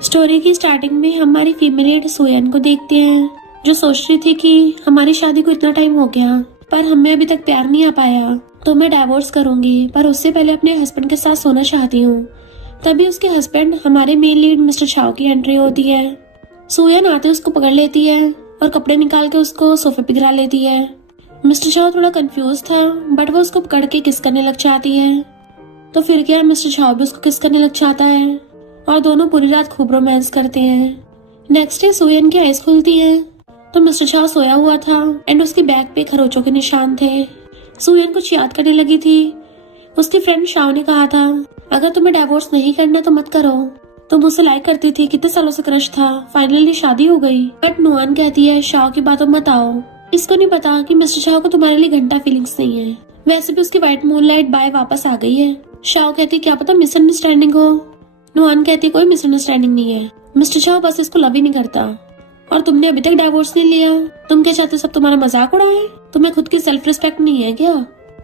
Story की starting में हमारी फीमेल लीड सोयन को देखते हैं, जो सोच रही थी कि हमारी शादी को इतना टाइम हो गया पर हमें अभी तक प्यार नहीं आ पाया, तो मैं डाइवोर्स करूंगी पर उससे पहले अपने हस्बैंड के साथ सोना चाहती हूँ। तभी उसके हस्बैंड हमारे मेन लीड मिस्टर शाओ की एंट्री होती है। सोयन आते उसको पकड़ लेती है और कपड़े निकाल के उसको सोफे पे गिरा लेती है। मिस्टर शाओ थोड़ा कंफ्यूज था बट वो उसको पकड़ के किस करने लग जाती है। तो फिर क्या, मिस्टर शाओ भी उसको किस करने लग जाता है और दोनों पूरी रात खूब रोमांस करते हैं। नेक्स्ट डे सोयन की आइज खुलती है तो मिस्टर शाओ सोया हुआ था एंड उसकी बैक पे खरोचों के निशान थे। सोयन कुछ याद करने लगी थी। उसकी फ्रेंड शाओ ने कहा था, अगर तुम्हें डाइवोर्स नहीं करना तो मत करो, तुम मुझसे लाइक करती थी, कितने सालों से क्रश था, फाइनली शादी हो गई। बट नुआन कहती है, शाओ की बातों मत आओ, इसको नहीं पता कि मिस्टर शाओ को तुम्हारे लिए घंटा फीलिंग्स नहीं है। वैसे भी उसकी व्हाइट मूनलाइट बाय वापस आ गई है। शाओ कहती क्या पता मिसअंडरस्टैंडिंग हो। नुआन कहती कोई मिसअंडरस्टैंडिंग नहीं है, मिस्टर शाओ बस इसको लव ही नहीं करता और तुमने अभी तक डाइवोर्स नहीं लिया। तुम क्या चाहते, सब तुम्हारा मजाक उड़ाए? तुम्हें खुद की सेल्फ रिस्पेक्ट नहीं है क्या?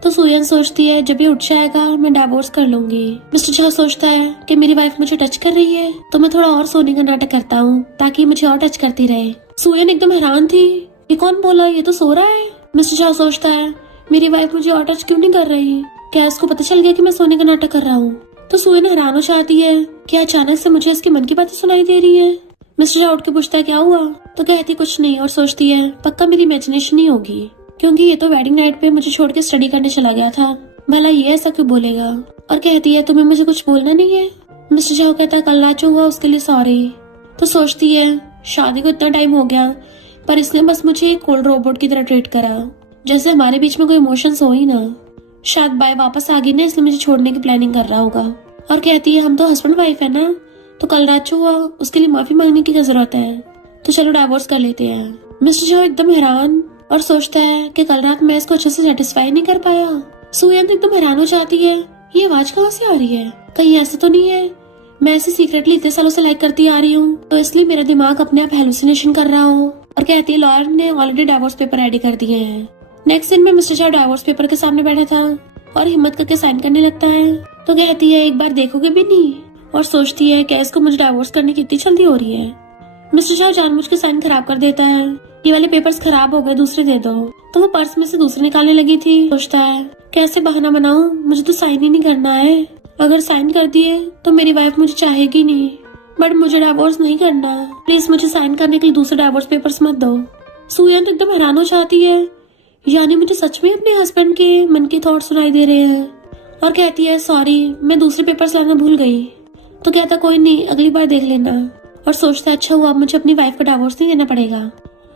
तो सोयन सोचती है जब ये उठ जाएगा मैं डाइवोर्स कर लूंगी। मिस्टर शाह सोचता है कि मेरी वाइफ मुझे टच कर रही है तो मैं थोड़ा और सोने का नाटक करता हूँ ताकि मुझे और टच करती रहे। सोयन एकदम हैरान थी, ये कौन बोला, ये तो सो रहा है। मिस्टर शाह सोचता है मेरी वाइफ मुझे और टच क्यों नहीं कर रही, क्या इसको पता चल गया कि मैं सोने का नाटक कर रहा हूँ। तो सोयन हैरान हो जाती है कि अचानक से मुझे इसके मन की बातें सुनाई दे रही है। मिस्टर शाह उठ के पूछता है क्या हुआ, तो कहती कुछ नहीं और सोचती है पक्का मेरी इमेजिनेशन ही होगी, क्योंकि ये तो वेडिंग नाइट पे मुझे छोड़ के स्टडी करने चला गया था, भला ये ऐसा क्यों बोलेगा। और कहती है तुम्हें मुझे कुछ बोलना नहीं है। मिस्टर शाह कहता है कल रात जो हुआ उसके लिए सॉरी। तो सोचती है शादी को इतना टाइम हो गया पर इसने बस मुझे एक कोल्ड रोबोट की तरह ट्रीट करा, जैसे हमारे बीच में कोई इमोशंस हो ही ना। शायद बाय वापस आ गई ना, इसलिए मुझे छोड़ने की प्लानिंग कर रहा होगा। और कहती है हम तो हस्बैंड वाइफ है ना, तो कल रात जो हुआ उसके लिए माफी मांगने की क्या जरूरत है, तो चलो डाइवोर्स कर लेते हैं। मिस्टर शाह एकदम हैरान और सोचता है कि कल रात मैं इसको अच्छे से सेटिस्फाई नहीं कर पाया। सोयन एकदम हैरान हो जाती है, ये आवाज कहाँ से आ रही है, कहीं ऐसा तो नहीं है मैं इसे सीक्रेटली इतने सालों से लाइक करती आ रही हूँ तो इसलिए मेरा दिमाग अपने आप हेलुसिनेशन कर रहा हो। और कहती है लॉयर ने ऑलरेडी डाइवोर्स पेपर रेडी कर दिए हैं। नेक्स्ट दिन में मिस्टर शाह डाइवोर्स पेपर के सामने बैठा था और हिम्मत करके साइन करने लगता है। तो कहती है एक बार देखोगे भी नहीं, और सोचती है कि इसको मुझे डाइवोर्स करने की इतनी जल्दी हो रही है। मिस्टर शाह जानबूझ के साइन खराब कर देता है, ये वाले पेपर्स खराब हो गए दूसरे दे दो। तो वो पर्स में से दूसरे निकालने लगी थी। सोचता है कैसे बहाना बनाऊं, मुझे तो साइन ही नहीं करना है, अगर साइन कर दिए तो मेरी वाइफ मुझे चाहेगी नहीं, बट मुझे डाइवोर्स नहीं करना, प्लीज मुझे साइन करने के लिए दूसरे डाइवोर्स पेपर्स मत दो। सोयन तो एकदम हैरान हो जाती है, यानी मुझे सच में अपने हस्बैंड के मन के थॉट सुनाई दे रहे हैं। और कहती है सॉरी मैं दूसरे पेपर्स लाना भूल गई। तो कहता कोई नहीं अगली बार देख लेना। और सोचता अच्छा हुआ मुझे अपनी वाइफ को डाइवोर्स नहीं देना पड़ेगा,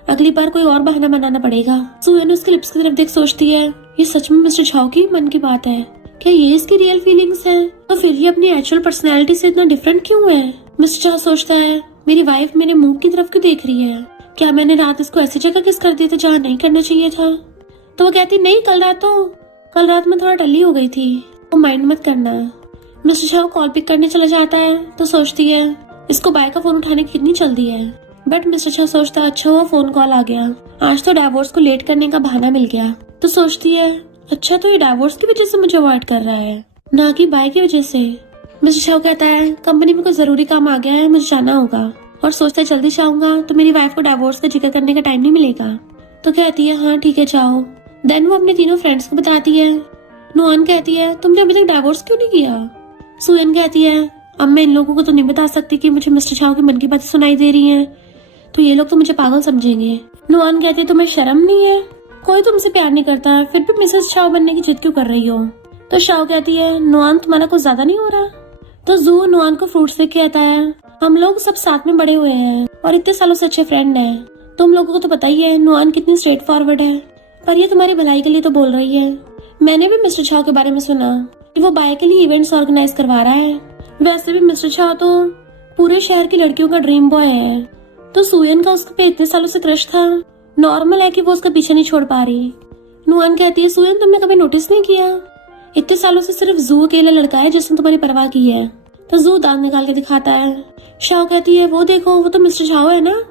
अगली बार कोई और बहाना बनाना पड़ेगा। सोयन उसके लिप्स की तरफ देख सोचती है ये सच में मिस्टर शाओ की मन की बात है, क्या ये इसकी रियल फीलिंग्स है, तो फिर ये अपनी एक्चुअल पर्सनैलिटी से इतना डिफरेंट क्यों है। मिस्टर शाओ सोचता है मेरी वाइफ मेरे मुंह की तरफ क्यों देख रही है, क्या मैंने रात इसको ऐसी जगह किस कर दिया था जहाँ नहीं करना चाहिए था। तो वो कहती नहीं कल रात में थोड़ा टल्ली हो गई थी, वो माइंड मत करना। मिस्टर शाह कॉल पिक करने चला जाता है तो सोचती है इसको बाय का फोन उठाने की कितनी जल्दी है। बट मिस्टर शाह सोचता है अच्छा हुआ फोन कॉल आ गया, आज तो डाइवोर्स को लेट करने का बहाना मिल गया। तो सोचती है अच्छा तो ये डाइवोर्स की वजह से मुझे अवॉइड कर रहा है, ना कि बाय की वजह से। मिस्टर शाह कहता है कंपनी में कोई जरूरी काम आ गया है, मुझे जाना होगा। और सोचता है जल्दी जाऊंगा तो मेरी वाइफ को डाइवोर्स का जिक्र करने का टाइम नहीं मिलेगा। तो कहती है हाँ ठीक है जाओ। देन वो अपने तीनों फ्रेंड्स को बताती है। नुआन कहती है तुमने अभी तक डाइवोर्स क्यों नहीं किया। सोयन कहती है अब मैं इन लोगों को तो नहीं बता सकती कि मुझे मिस्टर शाह के मन की बातें सुनाई दे रही हैं, तो ये लोग तो मुझे पागल समझेंगे। नुआन कहती है तुम्हें शर्म नहीं है, कोई तुमसे प्यार नहीं करता फिर भी मिसेस शाह बनने की जिद क्यों कर रही हो। तो शाह कहती है नुआन तुम्हारा कुछ ज्यादा नहीं हो रहा। तो जू नुआन को फ्रूट्स देख के आता है, हम लोग सब साथ में बड़े हुए हैं और इतने सालों से अच्छे फ्रेंड हैं, तुम लोगों को तो पता ही है नुआन कितनी स्ट्रेट फॉरवर्ड है, पर ये तुम्हारी भलाई के लिए तो बोल रही है। मैंने भी मिस्टर शाह के बारे में सुना कि वो बाय के लिए इवेंट्स ऑर्गेनाइज करवा रहा है, वैसे भी मिस्टर शाह तो पूरे शहर की लड़कियों का ड्रीम बॉय है, तो सोयन का उसके पे इतने सालों से क्रश था, नॉर्मल है कि वो उसका पीछे नहीं छोड़ पा रही। नुआन कहती है सोयन तुमने कभी नोटिस नहीं किया, इतने सालों से सिर्फ जू अकेला लड़का है जिसने तुम्हारी परवाह की है। तो जू दांत निकाल के दिखाता है। शाह कहती है वो देखो वो तो मिस्टर शाह है ना।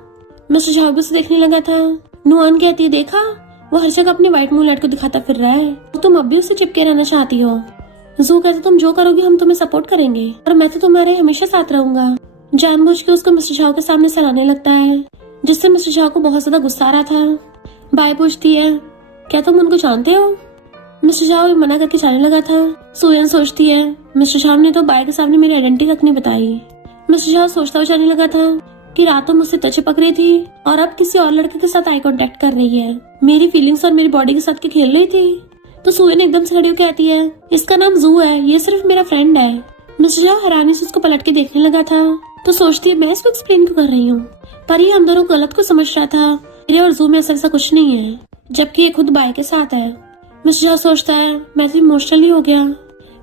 मिस्टर शाह भी उसे देखने लगा था। नुआन कहती है देखा वो हर जगह अपनी व्हाइट मूनलाइट को दिखाता फिर रहा है, तो तुम अब भी उससे चिपके रहना चाहती हो। जू कहते तुम जो करोगी हम तुम्हें सपोर्ट करेंगे और मैं तो तुम्हारे हमेशा साथ रहूंगा। जानबूझ के उसको मिस्टर शाह के सामने सराहने लगता है, जिससे मिस्टर शाह को बहुत ज्यादा गुस्सा आ रहा था। बाय पूछती है, क्या तुम उनको जानते हो? मिस्टर शाह भी मना करके जाने लगा था। सुयन सोचती है, मिस्टर शाह ने तो बाय के सामने मेरी आइडेंटिटी तक नहीं बताई। मिस्टर शाह सोचता हुआ जाने लगा था कि रात तो मुझसे टच चिपक रही थी और अब किसी और लड़के के साथ आई कांटेक्ट कर रही है। मेरी फीलिंग्स और मेरी बॉडी के साथ के खेल रही थी। तो सुयन एकदम से खड़ी होकर कहती है, इसका नाम जू है, ये सिर्फ मेरा फ्रेंड है। मिस्टर शाह हैरानी से उसको पलट के देखने लगा था। तो सोचती है, मैं इसको एक्सप्लेन क्यों कर रही हूँ, पर ये हम दोनों गलत को समझ रहा था। मेरे और जू में ऐसा कुछ नहीं है, जबकि ये खुद बाय के साथ है। मिस्टर शाह सोचता है, मैं तो इमोशनली हो गया,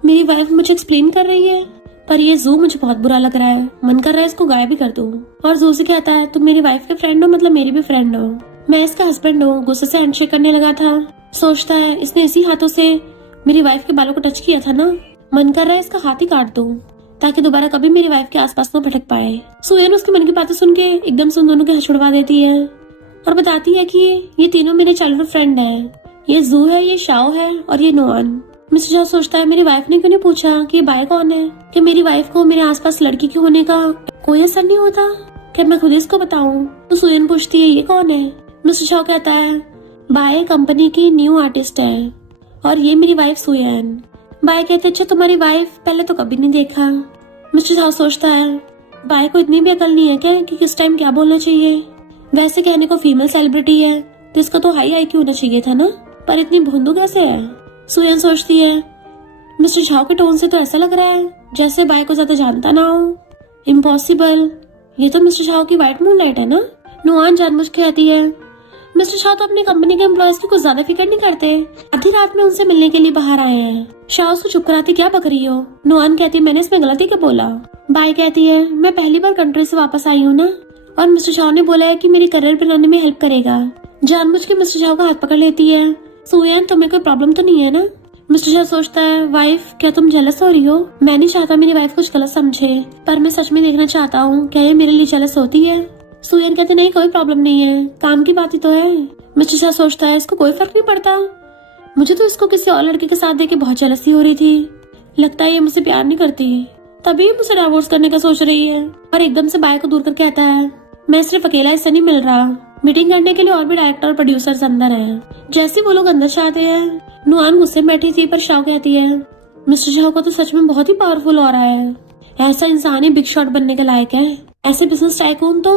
मेरी वाइफ मुझे एक्सप्लेन कर रही है, पर ये जू मुझे बहुत बुरा लग रहा है। मन कर रहा है इसको गायब भी कर दूं। और जू से कहता है, तुम मेरी वाइफ के फ्रेंड हो, मतलब मेरी भी फ्रेंड हो, मैं इसका हस्बैंड हूँ। गुस्से से हैंडशेक करने लगा था। सोचता है, इसने इसी हाथों से मेरी वाइफ के बालों को टच किया था ना, मन कर रहा है इसका हाथ ही काट दूं, ताकि दोबारा कभी मेरी वाइफ के आसपास न भटक पाए। सुयन उसके मन की बातें सुन के एकदम से उन दोनों के हाथ छुड़वा देती है और बताती है कि ये तीनों मेरे चाइल्डहुड फ्रेंड हैं। ये जू है, ये शाओ है और ये नोआन। मिस्टर शाओ सोचता है, मेरी वाइफ ने क्यों नहीं पूछा कि ये बाय कौन है? कि मेरी वाइफ को मेरे आसपास लड़की क्यों होने का कोई असर नहीं होता? क्या मैं खुद इसको बताऊं? तो सुयन पूछती है, ये कौन है? मिस्टर शाओ कहता है, बाय कंपनी की न्यू आर्टिस्ट है और ये मेरी वाइफ सुयन। बाय कहते, अच्छा तुम्हारी वाइफ पहले तो कभी नहीं देखा। मिस्टर शाओ सोचता है, बाय को इतनी भी अकल नहीं है क्या कि किस टाइम क्या बोलना चाहिए? वैसे कहने को फीमेल सेलिब्रिटी है तो इसका तो हाई IQ होना चाहिए था ना, पर इतनी भोंदू कैसे है? सुयन सोचती है, मिस्टर शाओ के टोन से तो ऐसा लग रहा है जैसे बाय को ज्यादा जानता ना हो। इम्पॉसिबल, ये तो मिस्टर शाओ की व्हाइट मूनलाइट है ना। नुआन जानबूझ के कहती है, मिस्टर शाओ तो अपनी कंपनी के एम्प्लॉयज की कुछ ज्यादा फिक्र नहीं करते, आधी रात में उनसे मिलने के लिए बाहर आए हैं। शाओ उसको चुप कराती, क्या बक रही हो? नुआन कहती है, मैंने इसमें गलती क्या बोला? बाय कहती है, मैं पहली बार कंट्री से वापस आई हूँ ना, और मिस्टर शाओ ने बोला है कि मेरी करियर बनाने में हेल्प करेगा। जानबूझ के मिस्टर शाओ का हाथ पकड़ लेती है। सुयन, तुम्हें कोई प्रॉब्लम तो नहीं है ना? मिस्टर शाह सोचता है, वाइफ क्या तुम जेलस हो रही हो? मैं नहीं चाहता मेरी वाइफ कुछ गलत समझे, पर मैं सच में देखना चाहता हूँ, क्या ये मेरे लिए जेलस होती है? सुयन कहते, नहीं कोई प्रॉब्लम नहीं है, काम की बात ही तो है। मिस्टर शाह सोचता है, इसको कोई फर्क नहीं पड़ता, मुझे तो इसको किसी और लड़के के साथ देख के बहुत जेलसी हो रही थी, लगता है ये मुझसे प्यार नहीं करती, तभी मुझसे डिवोर्स करने का सोच रही है। और एकदम से बाय को दूर कर कहता है, मैं सिर्फ अकेला इससे नहीं मिल रहा, मीटिंग करने के लिए और भी डायरेक्टर और प्रोड्यूसर्स अंदर हैं। जैसे वो लोग अंदर से आते हैं, नुआन गुस्से में बैठी थी, पर शाओ कहती है, मिस्टर शाओ को तो सच में बहुत ही पावरफुल हो रहा है, ऐसा इंसान ही बिग शॉट बनने के लायक है। ऐसे बिजनेस टाइकून तो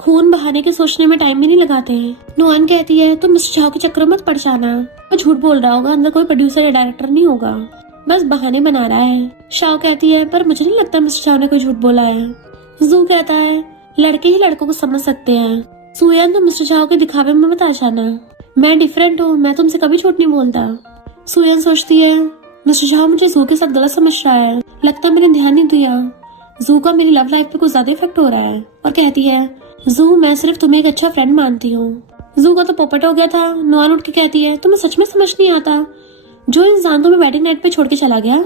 खून बहाने के सोचने में टाइम भी नहीं लगाते। नुआन कहती है, तुम मिस्टर शाओ के चक्कर मत पड़ जाना, वो झूठ बोल रहा होगा, अंदर कोई प्रोड्यूसर या डायरेक्टर नहीं होगा, बस बहाने बना रहा है। शाओ कहती है, पर मुझे नहीं लगता मिस्टर शाओ ने कोई झूठ बोला है। जू कहता है, लड़के ही लड़कों को समझ सकते हैं, सुयन तो मिस्टर शाओ के दिखावे में मत आ जाना, मैं डिफरेंट हूँ, मैं तुमसे कभी झूठ नहीं बोलता। सुयन सोचती है, मिस्टर शाह मुझे जू के साथ गलत समझ रहा है, लगता मैंने ध्यान नहीं दिया, जू का मेरी लव लाइफ पे कुछ ज्यादा इफेक्ट हो रहा है। और कहती है, जू मैं सिर्फ तुम्हें एक अच्छा फ्रेंड मानती हूँ। जू का तो पोपट हो गया था। नुआन उठ के कहती है, तुम्हें सच में समझ नहीं आता, जो इंसान तुम्हें वेडिंग नाइट पे छोड़ के चला गया,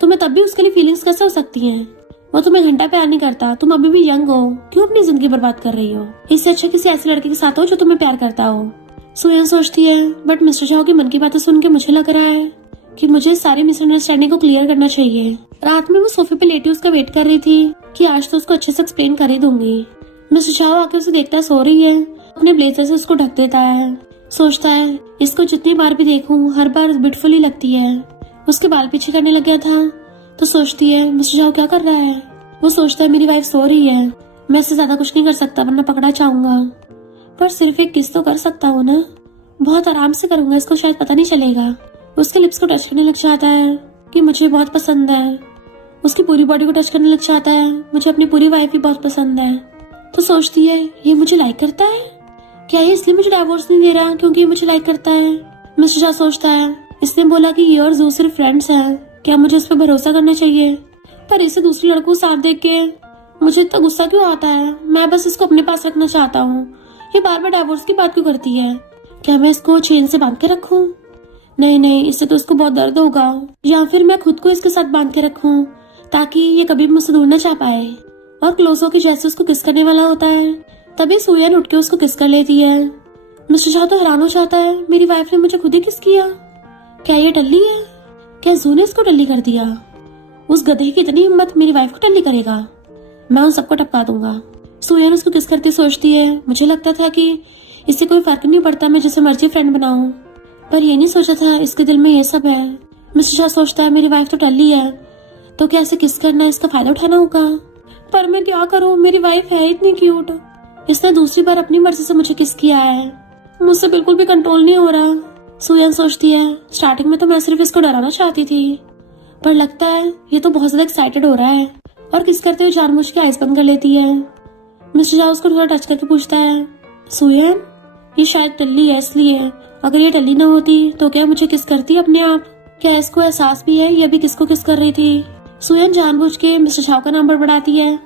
तुम्हें तब भी उसके लिए फीलिंग्स कैसे हो सकती हैं? वो तुम्हें घंटा प्यार नहीं करता, तुम अभी भी यंग हो, क्यों अपनी जिंदगी बर्बाद कर रही हो? इससे अच्छा किसी ऐसे लड़के के साथ हो जो तुम्हें प्यार करता हो। सुयन सोचती है, बट मिस्टर शाह की मन की बातें सुन के मुझे लग रहा है कि मुझे सारी मिसअंडरस्टैंडिंग को क्लियर करना चाहिए। रात में वो सोफे पे लेटी उसका वेट कर रही थी कि आज तो उसको अच्छे से एक्सप्लेन कर ही दूंगी। मिस्टर शाह आके उसे देखता सो रही है, अपने ब्लेजर से उसको ढक देता है। सोचता है, इसको जितनी बार भी देखूं हर बार ब्यूटीफुल ही लगती है। उसके बाल पीछे करने लग गया था तो सोचती है, मिस्टर शाह क्या कर रहा है? वो सोचता है, मेरी वाइफ सो रही है, मैं इससे ज्यादा कुछ नहीं कर सकता वरना पकड़ा जाऊंगा, पर सिर्फ एक किस तो कर सकता हूँ ना, बहुत आराम से करूंगा, इसको शायद पता नहीं चलेगा। उसके लिप्स को टच करने लग जाता है कि मुझे बहुत पसंद है। उसकी पूरी बॉडी को टच करने लग जाता है, मुझे अपनी पूरी वाइफ भी बहुत पसंद है। तो सोचती है, ये मुझे लाइक करता है, क्या ये इसलिए मुझे डाइवोर्स नहीं दे रहा क्योंकि ये मुझे लाइक करता है? मिस्टर शाह सोचता है, इसने बोला कि ये और जू सिर्फ फ्रेंड्स हैं, क्या मुझे उस पर भरोसा करना चाहिए? पर इसे दूसरे लड़कों को साथ देख के मुझे इतना गुस्सा क्यों आता है? मैं बस इसको अपने पास रखना चाहता हूँ, ये बार बार डाइवोर्स की बात क्यों करती है? क्या मैं इसको चेन से बांध के रखूं? नहीं, इससे तो इसको बहुत दर्द होगा, या फिर मैं खुद को इसके साथ बांध के रखूं ताकि ये कभी भी मुझसे दूर न जा पाए। और क्लोज होकर जैसे उसको किस करने वाला होता है, तभी सुयन उठ के उसको किस कर लेती है। मिस्टर शाह तो हैरान हो जाता है, मेरी वाइफ ने मुझे खुद ही किस किया, क्या ये टल्ली है? क्या जू ने इसको टल्ली कर दिया? उस गधे की इतनी हिम्मत मेरी वाइफ को टल्ली करेगा? मैं उन सबको टपका दूंगा। सुयन उसको किस करती सोचती है, मुझे लगता था कि इससे कोई फर्क नहीं पड़ता, मैं जिसे मर्जी फ्रेंड बनाऊं, पर ये नहीं सोचा था इसके दिल में ये सब है। मिस्टर शाह सोचता है मेरी वाइफ तो टल्ली है, तो क्या इसे किस करना है, इसका फायदा उठाना होगा। पर मैं क्या करूं, मेरी वाइफ है इतनी क्यूट, इसने दूसरी बार अपनी मर्जी से मुझे किस किया है, मुझसे बिल्कुल भी कंट्रोल नहीं हो रहा। सुयन सोचती है स्टार्टिंग में तो मैं सिर्फ इसको डराना चाहती थी, पर लगता है ये तो बहुत ज्यादा एक्साइटेड हो रहा है और किस करते हुए जानबूझ के आइस बंद कर लेती है। मिस्टर शाह उसको थोड़ा टच करके पूछता है, सुयन ये शायद टल्ली है इसलिए, अगर ये टल्ली ना होती तो क्या मुझे किस करती अपने आप, क्या इसको एहसास भी है ये अभी किसको किस कर रही थी। सुयन जानबूझ के मिस्टर शाह का नाम बड़बड़ाती है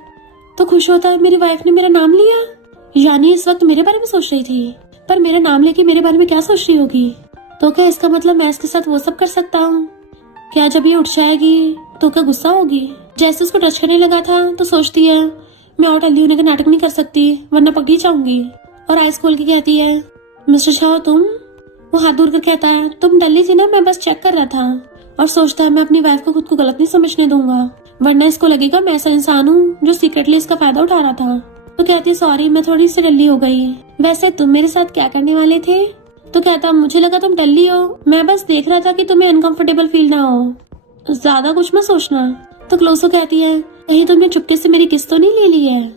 तो खुश होता है मेरी वाइफ ने मेरा नाम लिया, यानी इस वक्त मेरे बारे में सोच रही थी, पर मेरा नाम लेके मेरे बारे में क्या सोच रही होगी, तो क्या इसका मतलब मैं इसके साथ वो सब कर सकता हूँ, क्या जब ये उठ जाएगी तो क्या गुस्सा होगी। जैसे उसको टच करने लगा था तो सोचती है मैं और टल्ली होने का नाटक नहीं कर सकती वरना पकड़ी जाऊंगी, और आइस खोल के कहती है मिस्टर शाह तुम, वो हाथ दूर कर कहता है तुम टल्ली थी ना, मैं बस चेक कर रहा था, और सोचता है मैं अपनी वाइफ को खुद को गलत नहीं समझने दूंगा वरना इसको लगेगा मैं ऐसा इंसान हूँ जो सीक्रेटली इसका फायदा उठा रहा था। तो कहती है सॉरी मैं थोड़ी सी डल्ली हो गई, वैसे तुम मेरे साथ क्या करने वाले थे। तो कहता मुझे लगा तुम डल्ली हो, मैं बस देख रहा था कि तुम्हें अनकंफर्टेबल फील ना हो, ज्यादा कुछ मत सोचना। तो क्लोसो कहती है कहीं तुमने चुपके से मेरी किस्त तो नहीं ले ली है।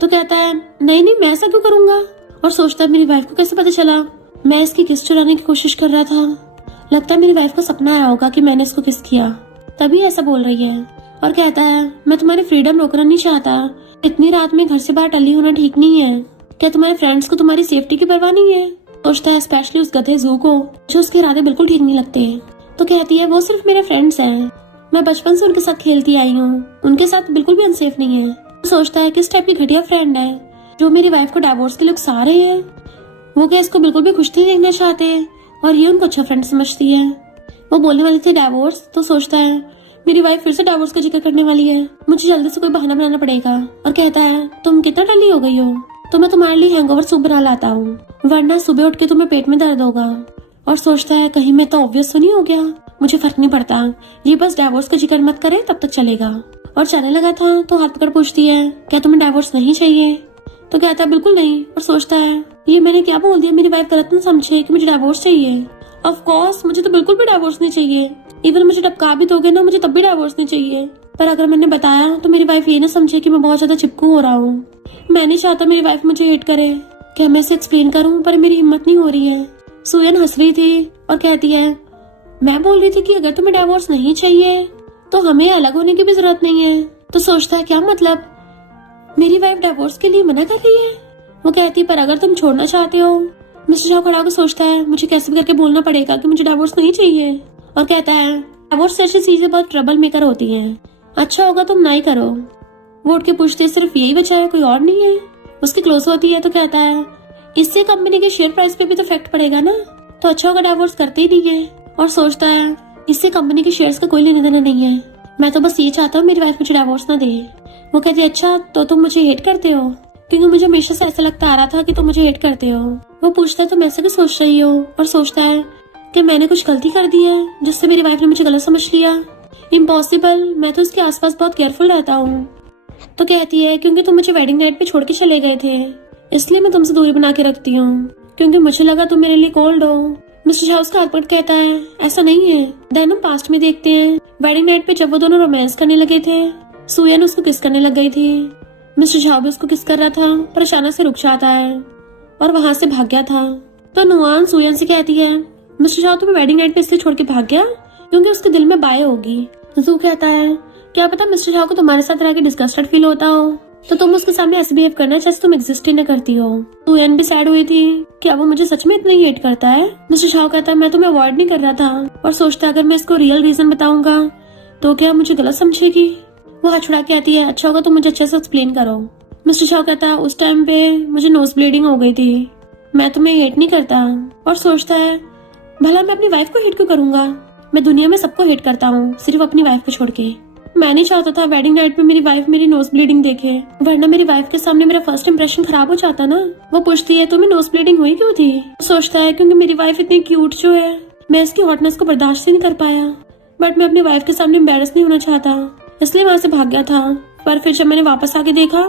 तो कहता है नहीं नहीं मैं ऐसा क्यों करूंगा, और सोचता है मेरी वाइफ को कैसे पता चला मैं इसकी किस्त चुराने की कोशिश कर रहा था, लगता है मेरी वाइफ को सपना आया होगा कि मैंने इसको किस किया तभी ऐसा बोल रही है। और कहता है मैं तुम्हारी फ्रीडम रोकना नहीं चाहता, इतनी रात में घर से बाहर टल्ली होना ठीक नहीं है, क्या तुम्हारे फ्रेंड्स को तुम्हारी सेफ्टी की परवाह नहीं है। सोचता है स्पेशली उस गधे जू को जो उसके इरादे बिल्कुल ठीक नहीं लगते। तो कहती है वो सिर्फ मेरे फ्रेंड्स हैं, मैं बचपन से उनके साथ खेलती आई हूँ, उनके साथ बिल्कुल भी अनसेफ नहीं है। तो सोचता है किस टाइप की घटिया फ्रेंड है जो मेरी वाइफ को डिवोर्स के लिए उकसा रहे हैं, वो क्या इसको बिल्कुल भी खुश नहीं देखना चाहते और ये उनको अच्छा फ्रेंड समझती है। वो बोलने वाली थी डिवोर्स, तो सोचता है मेरी वाइफ फिर से डिवोर्स का जिक्र करने वाली है, मुझे जल्दी से कोई बहाना बनाना पड़ेगा। और कहता है तुम कितना टल्ली हो गई हो, तो मैं तुम्हारे लिए हैंगओवर सूप बना लाता हूँ वरना सुबह उठ के तुम्हें पेट में दर्द होगा। और सोचता है कहीं मैं तो ऑब्वियस तो नहीं हो गया, मुझे फर्क नहीं पड़ता, ये बस डिवोर्स का जिक्र मत करे तब तक चलेगा। और चलने लगा था तो हाथ पकड़ पूछती है क्या तुम्हें डिवोर्स नहीं चाहिए। तो कहता है बिल्कुल नहीं, और सोचता है ये मैंने क्या बोल दिया, मेरी वाइफ गलत न समझे कि मुझे डिवोर्स चाहिए। ऑफ कोर्स मुझे तो बिल्कुल भी डिवोर्स नहीं चाहिए, इवन मुझे टपका भी दोगे ना मुझे तब भी डिवोर्स नहीं चाहिए, पर अगर मैंने बताया तो मेरी वाइफ ये ना समझे कि मैं बहुत ज्यादा चिपकू हो रहा हूँ, मैं नहीं चाहता मेरी वाइफ मुझे हेट करे। क्या मैं इसे एक्सप्लेन करूँ, पर मेरी हिम्मत नहीं हो रही है। सुयन हंस रही थी और कहती है मैं बोल रही थी कि अगर तुम्हें डिवोर्स नहीं चाहिए तो हमें अलग होने की भी जरूरत नहीं है। तो सोचता है क्या मतलब, मेरी वाइफ डिवोर्स के लिए मना कर रही है। वो कहती पर अगर तुम छोड़ना चाहते हो। मिस्टर शाह खड़ा होकर सोचता है मुझे कैसे भी करके बोलना पड़ेगा कि मुझे डिवोर्स नहीं चाहिए, और कहता है डिवोर्स जैसी चीजें बहुत ट्रबल मेकर होती हैं, अच्छा होगा तुम ना ही करो। वो उठ के पूछते सिर्फ यही वजह है, कोई और नहीं है। उसकी क्लोज होती है तो कहता है इससे कंपनी के शेयर प्राइस पे भी तो इफेक्ट पड़ेगा ना, तो अच्छा होगा डिवोर्स करते ही नहीं है। और सोचता है इससे कंपनी के शेयर्स का कोई लेना देना नहीं है, मैं तो बस ये चाहता हूँ मेरी वाइफ मुझे डिवोर्स ना दे। वो कहती है अच्छा तो तुम मुझे हेट करते हो, क्योंकि मुझे हमेशा से ऐसा लगता आ रहा था कि तुम मुझे हेट करते हो। वो पूछता है तुम ऐसे क्यों सोच रही हो, और सोचता है कि मैंने कुछ गलती कर दी है जिससे मेरी वाइफ ने मुझे गलत समझ लिया। इम्पॉसिबल, मैं तो उसके आसपास बहुत केयरफुल रहता हूँ। तो कहती है क्योंकि तुम मुझे वेडिंग नाइट पे छोड़ के चले गए थे इसलिए मैं तुमसे दूरी बना के रखती हूँ, क्योंकि मुझे लगा तुम मेरे लिए कोल्ड हो। मिस्टर शाह उसका हाथ पकड़ कहता है ऐसा नहीं है। देन हम पास्ट में देखते हैं वेडिंग नाइट पे जब वो दोनों रोमांस करने लगे थे, सुयन उसको किस करने लग गई थी, मिस्टर शाह भी उसको किस कर रहा था, पर अचानक से रुक जाता है और वहां से भाग गया था। तो नुआन सुयन से कहती है मिस्टर शाह तुम्हें वेडिंग नाइट पे इसलिए छोड़ के भाग गया क्योंकि उसके दिल में बाय होगी। जू कहता है क्या पता मिस्टर शाह को तुम्हारे साथ रह के डिस्गस्टेड फील होता हो, तो तुम उसके सामने ऐसे बिहेव करना जैसे तुम एग्जिस्ट ही न करती हो। सुयन भी सैड हुई थी, क्या वो मुझे सच में इतना ही हेट करता है। मिस्टर शाह कहता है मैं तुम्हें अवॉइड नहीं कर रहा था, और सोचता अगर मैं इसको रियल रीजन बताऊंगा तो क्या मुझे गलत समझेगी। वो हाथ छुड़ा के आती है अच्छा होगा तुम मुझे अच्छे से एक्सप्लेन करो। मिस्टर शाह कहता है उस टाइम पे मुझे नोज ब्लीडिंग हो गई थी, मैं तुम्हें हेट नहीं करता। और सोचता है भला मैं अपनी वाइफ को हेट क्यों करूंगा, मैं दुनिया में सबको हेट करता हूँ सिर्फ अपनी वाइफ को छोड़ के। मैं नहीं चाहता था वेडिंग नाइट पे मेरी वाइफ मेरी नोज ब्लीडिंग देखे, वरना मेरी वाइफ के सामने मेरा फर्स्ट इंप्रेशन खराब हो जाता ना। वो पूछती है तुम्हें नोज ब्लीडिंग हुई क्यों थी। सोचता है क्योंकि मेरी वाइफ इतनी क्यूट जो है, मैं इसकी हॉटनेस को बर्दाश्त ही नहीं कर पाया, बट मैं अपनी वाइफ के सामने एम्बैरस नहीं होना चाहता, इसलिए वहां से भाग गया था। पर फिर जब मैंने वापस आके देखा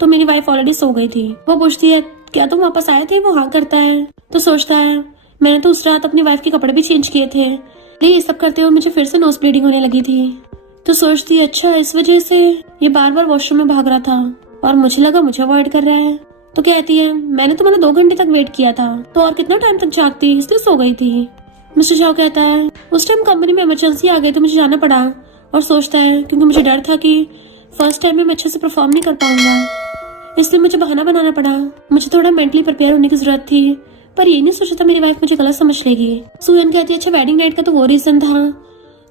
तो मेरी वाइफ ऑलरेडी सो गई थी। वो पूछती है क्या तुम वापस आए थे? वो हाँ करता है। तो सोचता है मैंने तो उस रात अपनी वाइफ के कपड़े भी चेंज किए थे, लेकिन ये सब करते हुए मुझे फिर से नोज ब्लीडिंग होने लगी थी। तो सोचती है अच्छा इस वजह से ये बार बार वॉशरूम में भाग रहा था और मुझे लगा मुझे अवॉइड कर रहा है। तो कहती है मैंने तुम्हारा 2 घंटे तक वेट किया था, तो और कितना टाइम तक जागती, इसलिए सो गई थी। मिस्टर शाह कहता है उस टाइम कंपनी में इमरजेंसी आ गई तो मुझे जाना पड़ा। और सोचता है क्योंकि मुझे डर था कि फर्स्ट टाइम में मैं अच्छे से परफॉर्म नहीं कर पाऊंगा, इसलिए मुझे बहाना बनाना पड़ा। मुझे थोड़ा मेंटली प्रिपेयर होने की जरूरत थी, पर ये नहीं सोचा था मेरी वाइफ मुझे गलत समझ लेगी। सुयन कहती है अच्छा वेडिंग नाइट का तो वो रीजन था,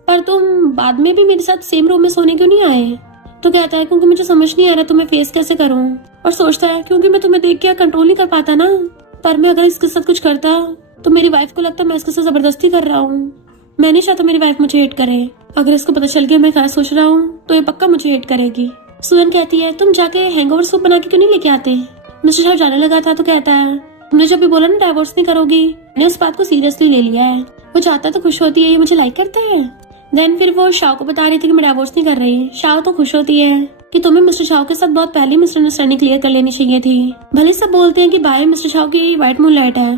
पर तुम बाद में भी मेरे साथ सेम रूम में सोने क्यों नहीं आए? तो कहता है क्योंकि मुझे समझ नहीं आ रहा तुम्हें फेस कैसे करूं। और सोचता है क्योंकि मैं तुम्हें देख के कंट्रोल नहीं कर पाता ना, पर मैं अगर इसके साथ कुछ करता तो मेरी वाइफ को लगता मैं इसके साथ जबरदस्ती कर रहा हूँ। मैं नहीं चाहता मेरी वाइफ मुझे हेट करे। अगर इसको पता चल गया मैं क्या सोच रहा हूँ तो ये पक्का मुझे हेट करेगी। सुयन कहती है तुम जाके हैंगओवर सूप बना के क्यों नहीं लेके आते? मिस्टर शाह जाने लगा था तो कहता है तुमने जब भी बोला ना डाइवोर्स नहीं करोगी, मैंने उस बात को सीरियसली ले लिया है। वो चाहता तो खुश होती है ये मुझे लाइक करता है। देन फिर वो शाह को बता रही थी कि मैं डाइवोर्स नहीं कर रही। शाह तो खुश होती है कि तुम्हें मिस्टर शाह के साथ बहुत पहले मिसअंडरस्टैंडिंग क्लियर कर लेनी चाहिए थी। भले सब बोलते हैं कि बाय मिस्टर शाह की व्हाइट मूनलाइट है,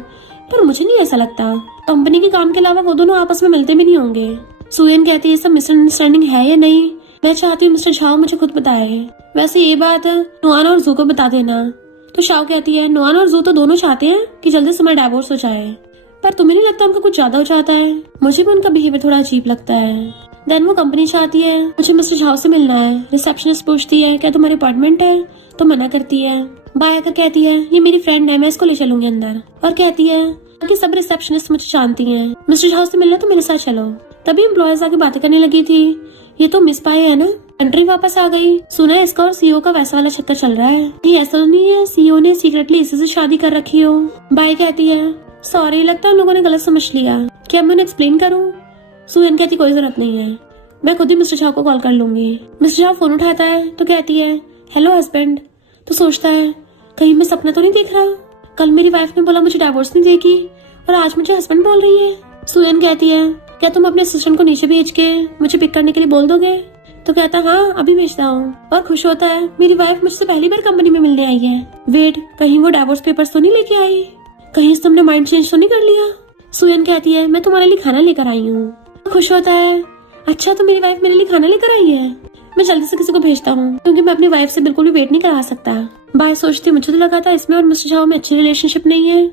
पर मुझे नहीं ऐसा लगता। कंपनी के काम के अलावा वो दोनों आपस में मिलते भी नहीं होंगे। सुयन कहती है सब मिसअंडरस्टैंडिंग है या नहीं, मैं चाहती हूँ मिस्टर शाह मुझे खुद बताए। वैसे ये बात नुआन और जू को बता देना। तो शाह कहती है नुआन और जू तो दोनों चाहते हैं कि जल्दी से हमारा डाइवोर्स हो जाए, पर तुम्हें नहीं लगता उनका कुछ ज्यादा हो जाता है? मुझे भी उनका बिहेवियर थोड़ा अजीब लगता है। देन वो कंपनी चाहती है मुझे मिस्टर शाह से मिलना है। रिसेप्शनिस्ट पूछती है क्या तुम्हारी अपॉइंटमेंट है? तो मना करती है। बाय आकर कहती है ये मेरी फ्रेंड है, मैं इसको ले चलूंगी अंदर। और कहती है कि सब रिसेप्शनिस्ट मुझे जानती हैं, मिस्टर शाह से मिलना तो मेरे साथ चलो। तभी एम्प्लॉयज आके बातें करने लगी थी, ये तो मिस पाए है ना। कंट्री वापस आ गई। सुना है इसका और सीईओ का वैसा वाला चक्कर चल रहा है। नहीं ऐसा तो नहीं है सीईओ ने सीक्रेटली इसी से शादी कर रखी हो। बाय कहती है सॉरी लगता है लोगों ने गलत समझ लिया, क्या मैं एक्सप्लेन करूँ? सुयन कहती कोई जरूरत नहीं है, मैं खुद ही मिस्टर शाह को कॉल कर लूंगी। मिस्टर शाह फोन उठाता है तो कहती है हेलो हस्बैंड। तो सोचता है कहीं मैं सपना तो नहीं देख रहा, कल मेरी वाइफ ने बोला मुझे डाइवोर्स नहीं देगी और आज मुझे हस्बैंड बोल रही है। सुयन कहती है क्या तुम अपने असिस्टेंट को नीचे भेज के मुझे पिक करने के लिए बोल दोगे? तो कहता हाँ अभी भेजता हूँ। और खुश होता है मेरी वाइफ मुझसे पहली बार कंपनी में मिलने आई है। वेट कहीं वो डाइवोर्स पेपर्स तो नहीं लेके आई, कहीं तुमने माइंड चेंज तो नहीं कर लिया? सुयन कहती है मैं तुम्हारे लिए खाना लेकर आई हूँ। खुश होता है अच्छा तो मेरी वाइफ मेरे लिए खाना लेकर आई है, मैं जल्दी से किसी को भेजता हूँ क्योंकि मैं अपनी वाइफ से बिल्कुल भी वेट नहीं करा सकता। बाय सोचती मुझे तो लगा था इसमें और मिस्टर शाह में अच्छी रिलेशनशिप नहीं है,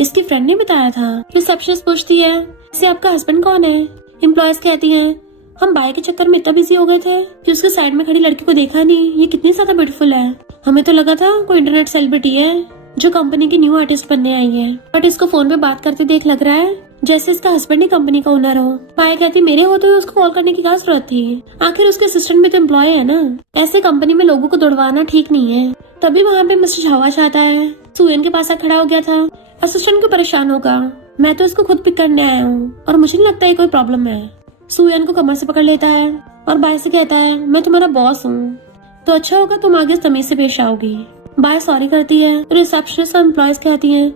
इसकी फ्रेंड ने बताया था। रिसेप्शनिस्ट पूछती है इसे आपका हस्बैंड कौन है? एम्प्लॉयज कहती हैं हम बाय के चक्कर में इतना बिजी हो गए थे कि उसके साइड में खड़ी लड़की को देखा नहीं, ये कितनी ज्यादा ब्यूटीफुल है। हमें तो लगा था कोई इंटरनेट सेलिब्रिटी है जो कंपनी की न्यू आर्टिस्ट बनने आई है, बट इसको फोन पे बात करते देख लग रहा है जैसे इसका हस्बैंड ही कंपनी का ओनर हो। बाय कहती मेरे होते हुए उसको कॉल करने की क्या जरूरत थी, आखिर उसके असिस्टेंट भी तो एम्प्लॉय है ना, ऐसे कंपनी में लोगों को दौड़वाना ठीक नहीं है। तभी वहाँ पे मिस्टर शाह चाहता है। सुयन के पास खड़ा हो गया था, असिस्टेंट क्यों परेशान होगा, मैं तो इसको खुद पिक करने आया हूँ और मुझे नहीं लगता ये कोई प्रॉब्लम है। सुयन को कमर से पकड़ लेता है और बाय से कहता है मैं तुम्हारा बॉस हूँ तो अच्छा होगा तुम आगे तमीज से पेश आओगी। बाय सॉरी करती है तो रिसेप्शनिस्ट और एम्प्लॉयज कहती हैं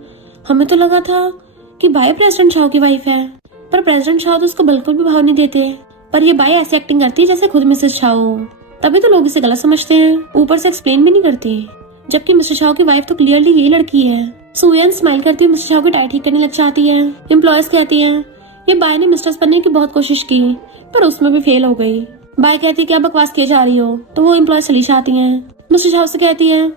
हमें तो लगा था कि बाय प्रेसिडेंट शाह की वाइफ है, पर प्रेसिडेंट शाह तो उसको बिल्कुल भी भाव नहीं देते, पर ये बाय ऐसी एक्टिंग करती है जैसे खुद मिसेस शाह हो, तभी तो लोग इसे गलत समझते हैं, ऊपर से एक्सप्लेन भी नहीं करती, जबकि मिस्टर शाह की वाइफ तो क्लियरली ये लड़की है। सुयन स्माइल करती हुई मिस्टर शाह की टाई ठीक करने लग जाती है। एम्प्लॉयज कहती हैं ये बाय ने मिस्टर्स बनने की बहुत कोशिश की पर उसमें भी फेल हो गई। बाय कहती है क्या बकवास किए जा रही हो, तो वो एम्प्लॉयज चली जाती है। मिस्टर शाह से कहती है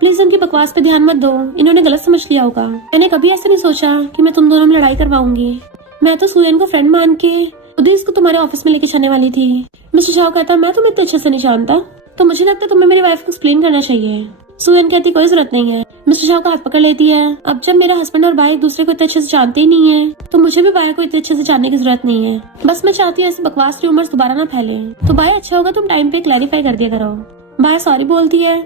प्लीज उनकी बकवास पे ध्यान मत दो, इन्होंने गलत समझ लिया होगा, मैंने कभी ऐसे नहीं सोचा कि मैं तुम दोनों में लड़ाई करवाऊंगी, मैं तो सुयन को फ्रेंड मान के खुद ही इसको तुम्हारे ऑफिस में लेके जाने वाली थी। मिस्टर शाह कहता मैं तुम्हें इतने अच्छे से नहीं जानता, तो मुझे लगता है तुम्हें मेरी वाइफ को एक्सप्लेन करना चाहिए। सुयन कहती कोई जरूरत नहीं है। मिस्टर शाह का हाथ पकड़ लेती है, अब जब मेरा हस्बैंड और भाई एक दूसरे को इतने अच्छे से जानते ही नहीं है तो मुझे भी भाई को इतने अच्छे से जानने की जरूरत नहीं है, बस मैं चाहती हूँ ऐसे बकवास रूमर्स दोबारा ना फैले, तो भाई अच्छा होगा तुम टाइम पे क्लैरिफाई कर दिया करो। भाई सॉरी बोलती है।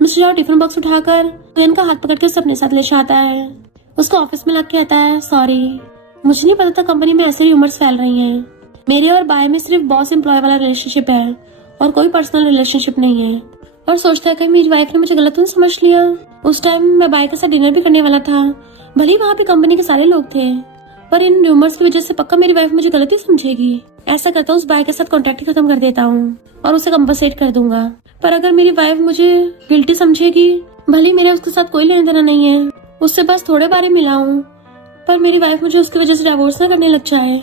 मिस्टर शाह टिफिन बॉक्स उठाकर सुयन का हाथ पकड़ के उसे अपने साथ ले जाता है, उसको ऑफिस में लग के आता है सॉरी मुझे नहीं पता था कंपनी में ऐसे रूमर्स फैल रही हैं, मेरे और बाय में सिर्फ बॉस एम्प्लॉय वाला रिलेशनशिप है और कोई पर्सनल रिलेशनशिप नहीं है। और सोचता है कि मेरी वाइफ ने मुझे गलत तो नहीं समझ लिया, उस टाइम मैं बाय के साथ डिनर भी करने वाला था, भले ही वहाँ पे कंपनी के सारे लोग थे, पर इन रूमर्स की वजह से पक्का मेरी वाइफ मुझे गलत ही समझेगी। ऐसा करता हूँ, उस बाय के साथ कॉन्ट्रैक्ट ही खत्म कर देता हूँ और उसे कंपनसेट कर दूंगा। पर अगर मेरी वाइफ मुझे गिल्टी समझेगी, भले मेरे उसके साथ कोई लेना देना नहीं है, उससे बस थोड़े बारे मिला हूँ, पर मेरी वाइफ मुझे उसकी वजह से डिवोर्स ना करने लग जाए,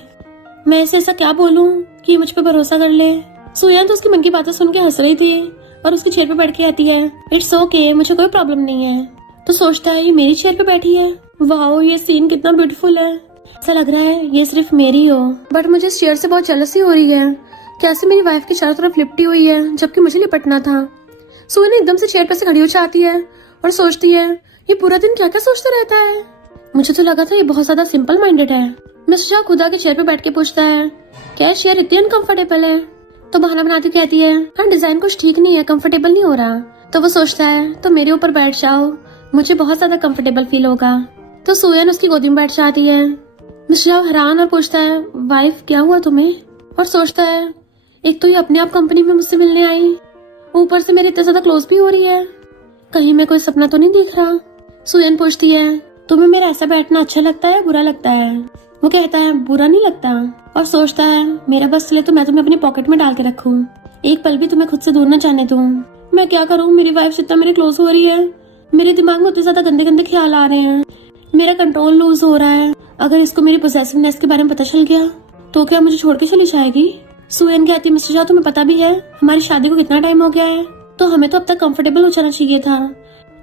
मैं इसे ऐसा क्या बोलूँ कि ये मुझ पर भरोसा कर ले। सुयन तो उसकी मन की बातें सुन के हंस रही थी और उसकी चेयर पे बैठ के आती है, इट्स ओके, मुझे कोई प्रॉब्लम नहीं है। तो सोचता है ये मेरी चेयर पे बैठी है, वाओ ये सीन कितना ब्यूटीफुल है, ऐसा लग रहा है ये सिर्फ मेरी हो। बट मुझे इस चेयर से बहुत जेलसी हो रही है, कैसे मेरी वाइफ की चारों तरफ लिपटी हुई है जबकि मुझे लिपटना था। सुयन एकदम से चेयर पे से खड़ी हो जाती है और सोचती है ये पूरा दिन क्या क्या सोचता रहता है, मुझे तो लगा था ये बहुत ज्यादा सिंपल माइंडेड है। मिस्टर खुदा के चेयर पे बैठ के पूछता है क्या चेयर इतनी अनकंफर्टेबल है, तो बहाना बनाती कहती है हाँ डिजाइन कुछ ठीक नहीं है, कंफर्टेबल नहीं हो रहा। तो वो सोचता है तो मेरे ऊपर बैठ जाओ, मुझे बहुत ज्यादा कंफर्टेबल फील होगा। तो सुयन उसकी गोदी में बैठ जाती है। मिस्टर हैरान और पूछता है वाइफ क्या हुआ तुम्हें, और सोचता है एक तो ये अपने आप कंपनी में मुझसे मिलने आई, ऊपर से मेरे इतने ज्यादा क्लोज भी हो रही है, कहीं मैं कोई सपना तो नहीं देख रहा। सुयन पूछती है तुम्हें मेरा ऐसा बैठना अच्छा लगता है बुरा लगता है, वो कहता है बुरा नहीं लगता, और सोचता है मेरा बस चले तो मैं तुम्हें अपनी पॉकेट में डाल के रखूं, एक पल भी तुम्हें खुद से दूर न जाने दूं। मैं क्या करूं, मेरी वाइफ जितना मेरे क्लोज हो रही है, मेरे दिमाग में उतने ज्यादा गंदे गंदे ख्याल आ रहे हैं, मेरा कंट्रोल लूज हो रहा है। अगर इसको मेरी पोसेसिवनेस के बारे में पता चल गया तो क्या मुझे छोड़ के चली जाएगी। सुयन कहती मिस्टर शाह तुम्हें पता भी है हमारी शादी को कितना टाइम हो गया है, तो हमें तो अब तक कंफर्टेबल हो जाना चाहिए था।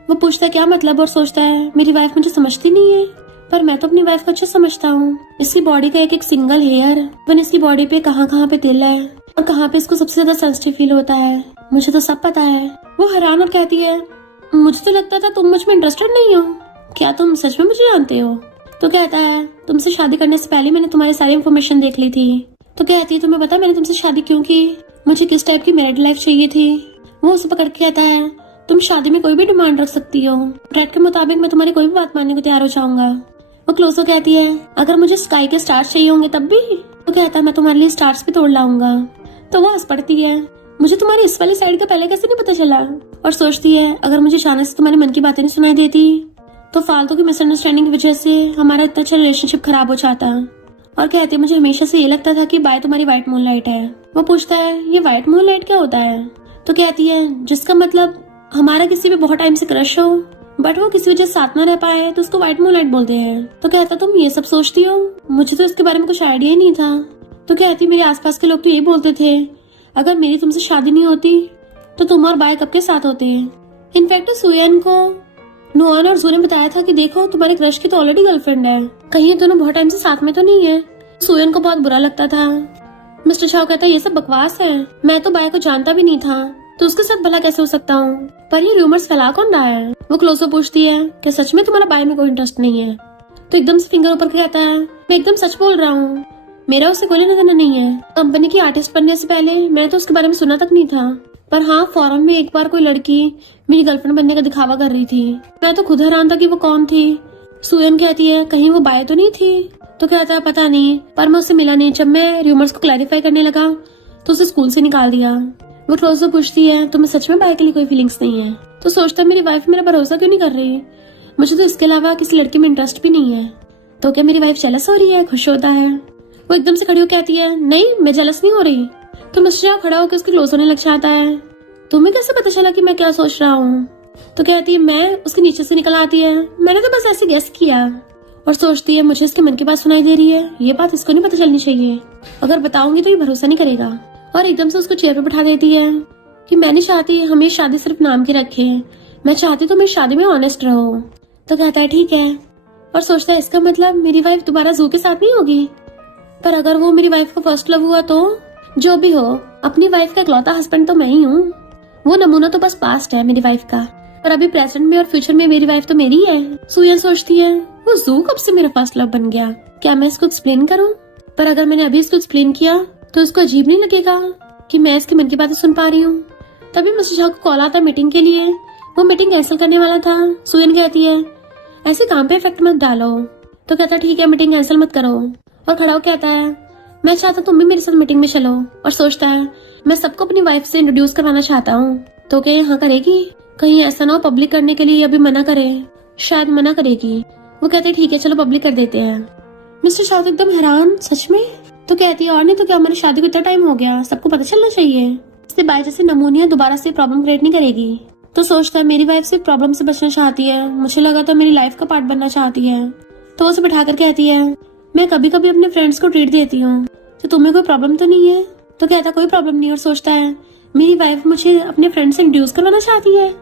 वो पूछता है क्या मतलब, और सोचता है मेरी वाइफ मुझे समझती नहीं है, पर मैं तो अपनी वाइफ को अच्छा समझता हूँ। इसकी बॉडी का एक एक सिंगल हेयर, वन इसकी बॉडी पे कहाँ पे तिल है और कहाँ पे इसको सबसे ज्यादा सेंसिटिव फील होता है, मुझे तो सब पता है। वो हैरान और कहती है मुझे तो लगता था तुम मुझ में इंटरेस्टेड नहीं हो, क्या तुम सच में मुझे जानते हो। तो कहता है तुमसे शादी करने से पहले मैंने तुम्हारी सारी इन्फॉर्मेशन देख ली थी। तो कहती है तुम्हें पता मैंने तुमसे शादी क्यों की, मुझे किस टाइप की मैरिड लाइफ चाहिए थी। वो उसे पकड़ के कहता है तुम शादी में कोई भी डिमांड रख सकती हो, कॉन्ट्रैक्ट के मुताबिक मैं तुम्हारी कोई भी बात मानने को तैयार हो जाऊंगा। वो क्लोज हो कहती है अगर मुझे स्काई के स्टार्स चाहिए होंगे तब भी। तो कहता है मैं तुम्हारे लिए स्टार्स भी तोड़ लाऊंगा। तो वो हंस पड़ती है मुझे तुम्हारी इस वाली साइड का पहले कैसे नहीं पता चला, और सोचती है अगर मुझे अचानक से तुम्हारे मन की बातें नहीं सुनाई देती तो फालतू की मिसअंडरस्टैंडिंग की वजह से हमारा इतना अच्छा रिलेशनशिप खराब हो जाता। और कहती है मुझे हमेशा से ये लगता था कि बाय तुम्हारी व्हाइट मूनलाइट है। वो पूछता है ये व्हाइट मूनलाइट क्या होता है। तो कहती है जिसका मतलब हमारा किसी पे बहुत टाइम से क्रश हो बट वो किसी वजह से साथ ना रह पाए तो उसको व्हाइट मूनलाइट बोलते हैं। तो कहता तुम ये सब सोचती हो, मुझे तो इसके बारे में कुछ आइडिया ही नहीं था। तो कहती मेरे आसपास के लोग तो ये बोलते थे अगर मेरी तुमसे शादी नहीं होती तो तुम और बाय कब के साथ होते। इनफैक्ट सुयन को नुआन और जू ने बताया था कि देखो तुम्हारे क्रश की तो ऑलरेडी गर्लफ्रेंड है, कहीं ये दोनों बहुत टाइम से साथ में तो नहीं है। सुयन को बहुत बुरा लगता था। मिस्टर शाह कहता ये सब बकवास है, मैं तो बाय को जानता भी नहीं था, तो उसके साथ भला कैसे हो सकता हूँ, पर ये रूमर्स फैला कौन रहा है। वो क्लोजो पूछती है क्या सच में तुम्हारा बाय में कोई इंटरेस्ट नहीं है। तो एकदम से फिंगर ऊपर कहता है मैं एकदम सच बोल रहा हूँ, मेरा उससे कोई लेना देना नहीं है। कंपनी की आर्टिस्ट बनने से पहले मैं तो उसके बारे में सुना तक नहीं था, पर हाँ फॉरम में एक बार कोई लड़की मेरी गर्लफ्रेंड बनने का दिखावा कर रही थी, मैं तो खुद हैरान था कि वो कौन थी। सुयन कहती है कहीं वो बाय तो नहीं थी। तो कहता है पता नहीं, पर मैं उससे मिला नहीं, जब मैं रूमर्स को क्लैरिफाई करने लगा तो उसे स्कूल से निकाल दिया। वो क्लोज पूछती है तुम्हें सच में बाय के लिए कोई फीलिंग्स नहीं है। तो सोचता मेरी वाइफ मेरा भरोसा क्यों नहीं कर रही, मुझे तो इसके अलावा किसी लड़के में इंटरेस्ट भी नहीं है। तो क्या मेरी वाइफ जेलस हो रही है, खुश होता है। वो एकदम से खड़ी हो कहती है नहीं मैं जेलस नहीं हो रही। तो मिस्टर खड़ा होकर उसके क्लोज होने लग जाता है तुम्हें कैसे पता चला कि मैं क्या सोच रहा हूँ। तो कहती है मैं उसके नीचे से निकल आती है, मैंने तो बस ऐसे गेस किया। और सोचती है मुझे इसके मन की बात सुनाई दे रही है, ये बात इसको नहीं पता चलनी चाहिए, अगर बताऊंगी तो ये भरोसा नहीं करेगा। और एकदम से उसको चेयर पे बैठा देती है कि मैं नहीं चाहती हमें शादी सिर्फ नाम की रखे, मैं चाहती तो मेरी शादी में ऑनेस्ट रहो। तो कहता है ठीक है, और सोचता है इसका मतलब मेरी वाइफ दोबारा जू के साथ नहीं होगी, पर अगर वो मेरी वाइफ को फर्स्ट लव हुआ तो जो भी हो अपनी वाइफ का इकलौता हस्बैंड तो मैं ही हूँ, वो नमूना तो बस पास्ट है मेरी वाइफ का, पर अभी प्रेजेंट में और फ्यूचर में मेरी वाइफ तो मेरी है। सुयन सोचती है वो जू कब से मेरा फर्स्ट लव बन गया, क्या मैं इसको एक्सप्लेन करूँ, पर अगर मैंने अभी इसको एक्सप्लेन किया तो उसको अजीब नहीं लगेगा कि मैं इसके मन की बातें सुन पा रही हूँ। तभी मिस्टर शाह को कॉल आता मीटिंग के लिए, वो मीटिंग कैंसिल करने वाला था। सुयन कहती है ऐसे काम पे इफेक्ट मत डालो। तो कहता ठीक है मीटिंग कैंसिल मत करो, और खड़ा होकर कहता है मैं चाहता तुम भी मेरे साथ मीटिंग में चलो। और सोचता है मैं सबको अपनी वाइफ से इंट्रोड्यूस करवाना चाहता हूँ, तो क्या यहाँ करेगी, कहीं ऐसा ना हो पब्लिक करने के लिए अभी मना करे, शायद मना करेगी। वो कहते ठीक है चलो पब्लिक कर देते हैं। मिस्टर शाह एकदम हैरान, सच में तो कहती है और नहीं तो क्या, हमारी शादी को इतना टाइम हो गया, सबको पता चलना चाहिए। इससे बाय जैसे नमूनिया दोबारा से प्रॉब्लम क्रिएट नहीं करेगी। तो सोचता है मेरी वाइफ सिर्फ प्रॉब्लम से बचना चाहती है, मुझे लगा तो मेरी लाइफ का पार्ट बनना चाहती है। तो उसे बिठा कर कहती है मैं कभी कभी अपने फ्रेंड्स को ट्रीट देती हूँ, तो तुम्हें कोई प्रॉब्लम तो नहीं है? तो कहता कोई प्रॉब्लम नहीं। और सोचता है मेरी वाइफ मुझे अपने फ्रेंड से इंट्रोड्यूस करवाना चाहती है,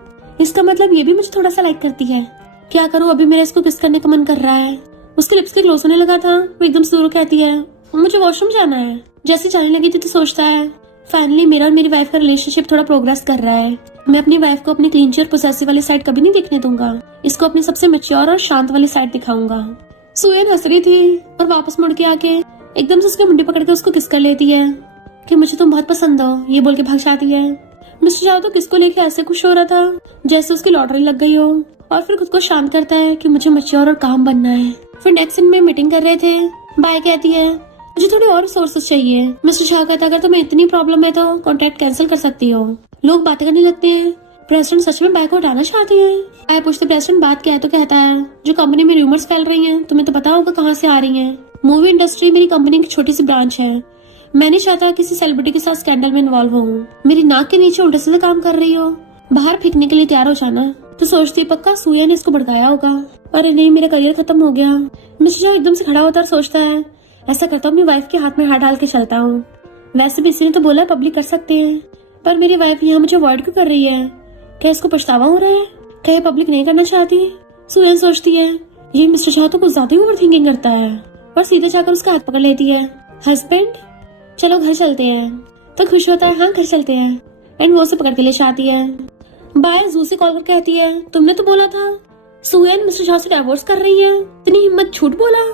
इसका मतलब ये भी मुझे थोड़ा सा लाइक करती है। क्या करूँ, अभी मेरा इसको किस करने का मन कर रहा है। उसके लिप्स के क्लोज होने लगा था, वो एकदम से दूर कहती है मुझे वॉशरूम जाना है। जैसे जाने लगी थी तो सोचता है फाइनली मेरा और मेरी वाइफ का रिलेशनशिप थोड़ा प्रोग्रेस कर रहा है। मैं अपनी वाइफ को अपनी क्लींची और पोसेसिव वाली साइड कभी नहीं दिखने दूंगा, इसको अपनी सबसे मैच्योर और शांत वाली साइड दिखाऊंगा। सुयन हंस रही थी और वापस मुड़ के आके एकदम से उसकी मुंडी पकड़ के उसको किस कर लेती है कि मुझे तुम बहुत पसंद हो, ये बोल के भाग जाती है। मिस्टर झाओ तो किसको लेके ऐसे खुश हो रहा था जैसे उसकी लॉटरी लग गई हो, और फिर खुद को शांत करता है कि मुझे मैच्योर और काम बनना है। फिर नेक्स्ट सीन में मीटिंग कर रहे थे। बाय कहती है मुझे थोड़ी और रिसोर्सेज चाहिए। मिस्टर झाओ कहता अगर तुम्हें इतनी प्रॉब्लम है तो कॉन्ट्रैक्ट कैंसिल कर सकती हो। लोग बातें करने लगते हैं, प्रेसिडेंट सच में बाय को हटाना चाहते हैं। बाय पूछते प्रेसिडेंट बात क्या है, तो कहता है जो कंपनी में रूमर्स फैल रही हैं तुम्हें तो पता होगा कहाँ से आ रही हैं। मूवी इंडस्ट्री मेरी कंपनी की छोटी सी ब्रांच है, मैं नहीं चाहता किसी सेलिब्रिटी के साथ स्कैंडल में इन्वॉल्व हूँ। मेरी नाक के नीचे उल्टे सीधे काम कर रही हो, बाहर फेंकने के लिए तैयार हो जाना। तो सोचती पक्का सूया ने इसको भड़काया होगा। अरे नहीं, मेरा करियर खत्म हो गया। मिस्टर झाओ एकदम से खड़ा होता और सोचता है ऐसा करता हूँ अपनी वाइफ के हाथ में हाथ डाल के चलता हूँ। वैसे भी इसी ने तो बोला पब्लिक कर सकते हैं, पर मेरी वाइफ यहाँ मुझे अवॉइड क्यों कर रही है? क्या इसको पछतावा हो रहा है? क्या ये पब्लिक नहीं करना चाहती? सूयन सोचती है ये मिस्टर झाओ तो कुछ ज्यादा ही ओवर थिंकिंग करता है, और सीधे जाकर उसका हाथ पकड़ लेती है। हस्बैंड चलो घर चलते हैं। तो खुश होता है हाँ घर चलते हैं, एंड वो उसे पकड़ के ले जाती है। बाय जू से कॉल कर कहती है तुमने तो बोला था सूयन मिस्टर झाओ से डिवोर्स कर रही है, इतनी हिम्मत झूठ बोला।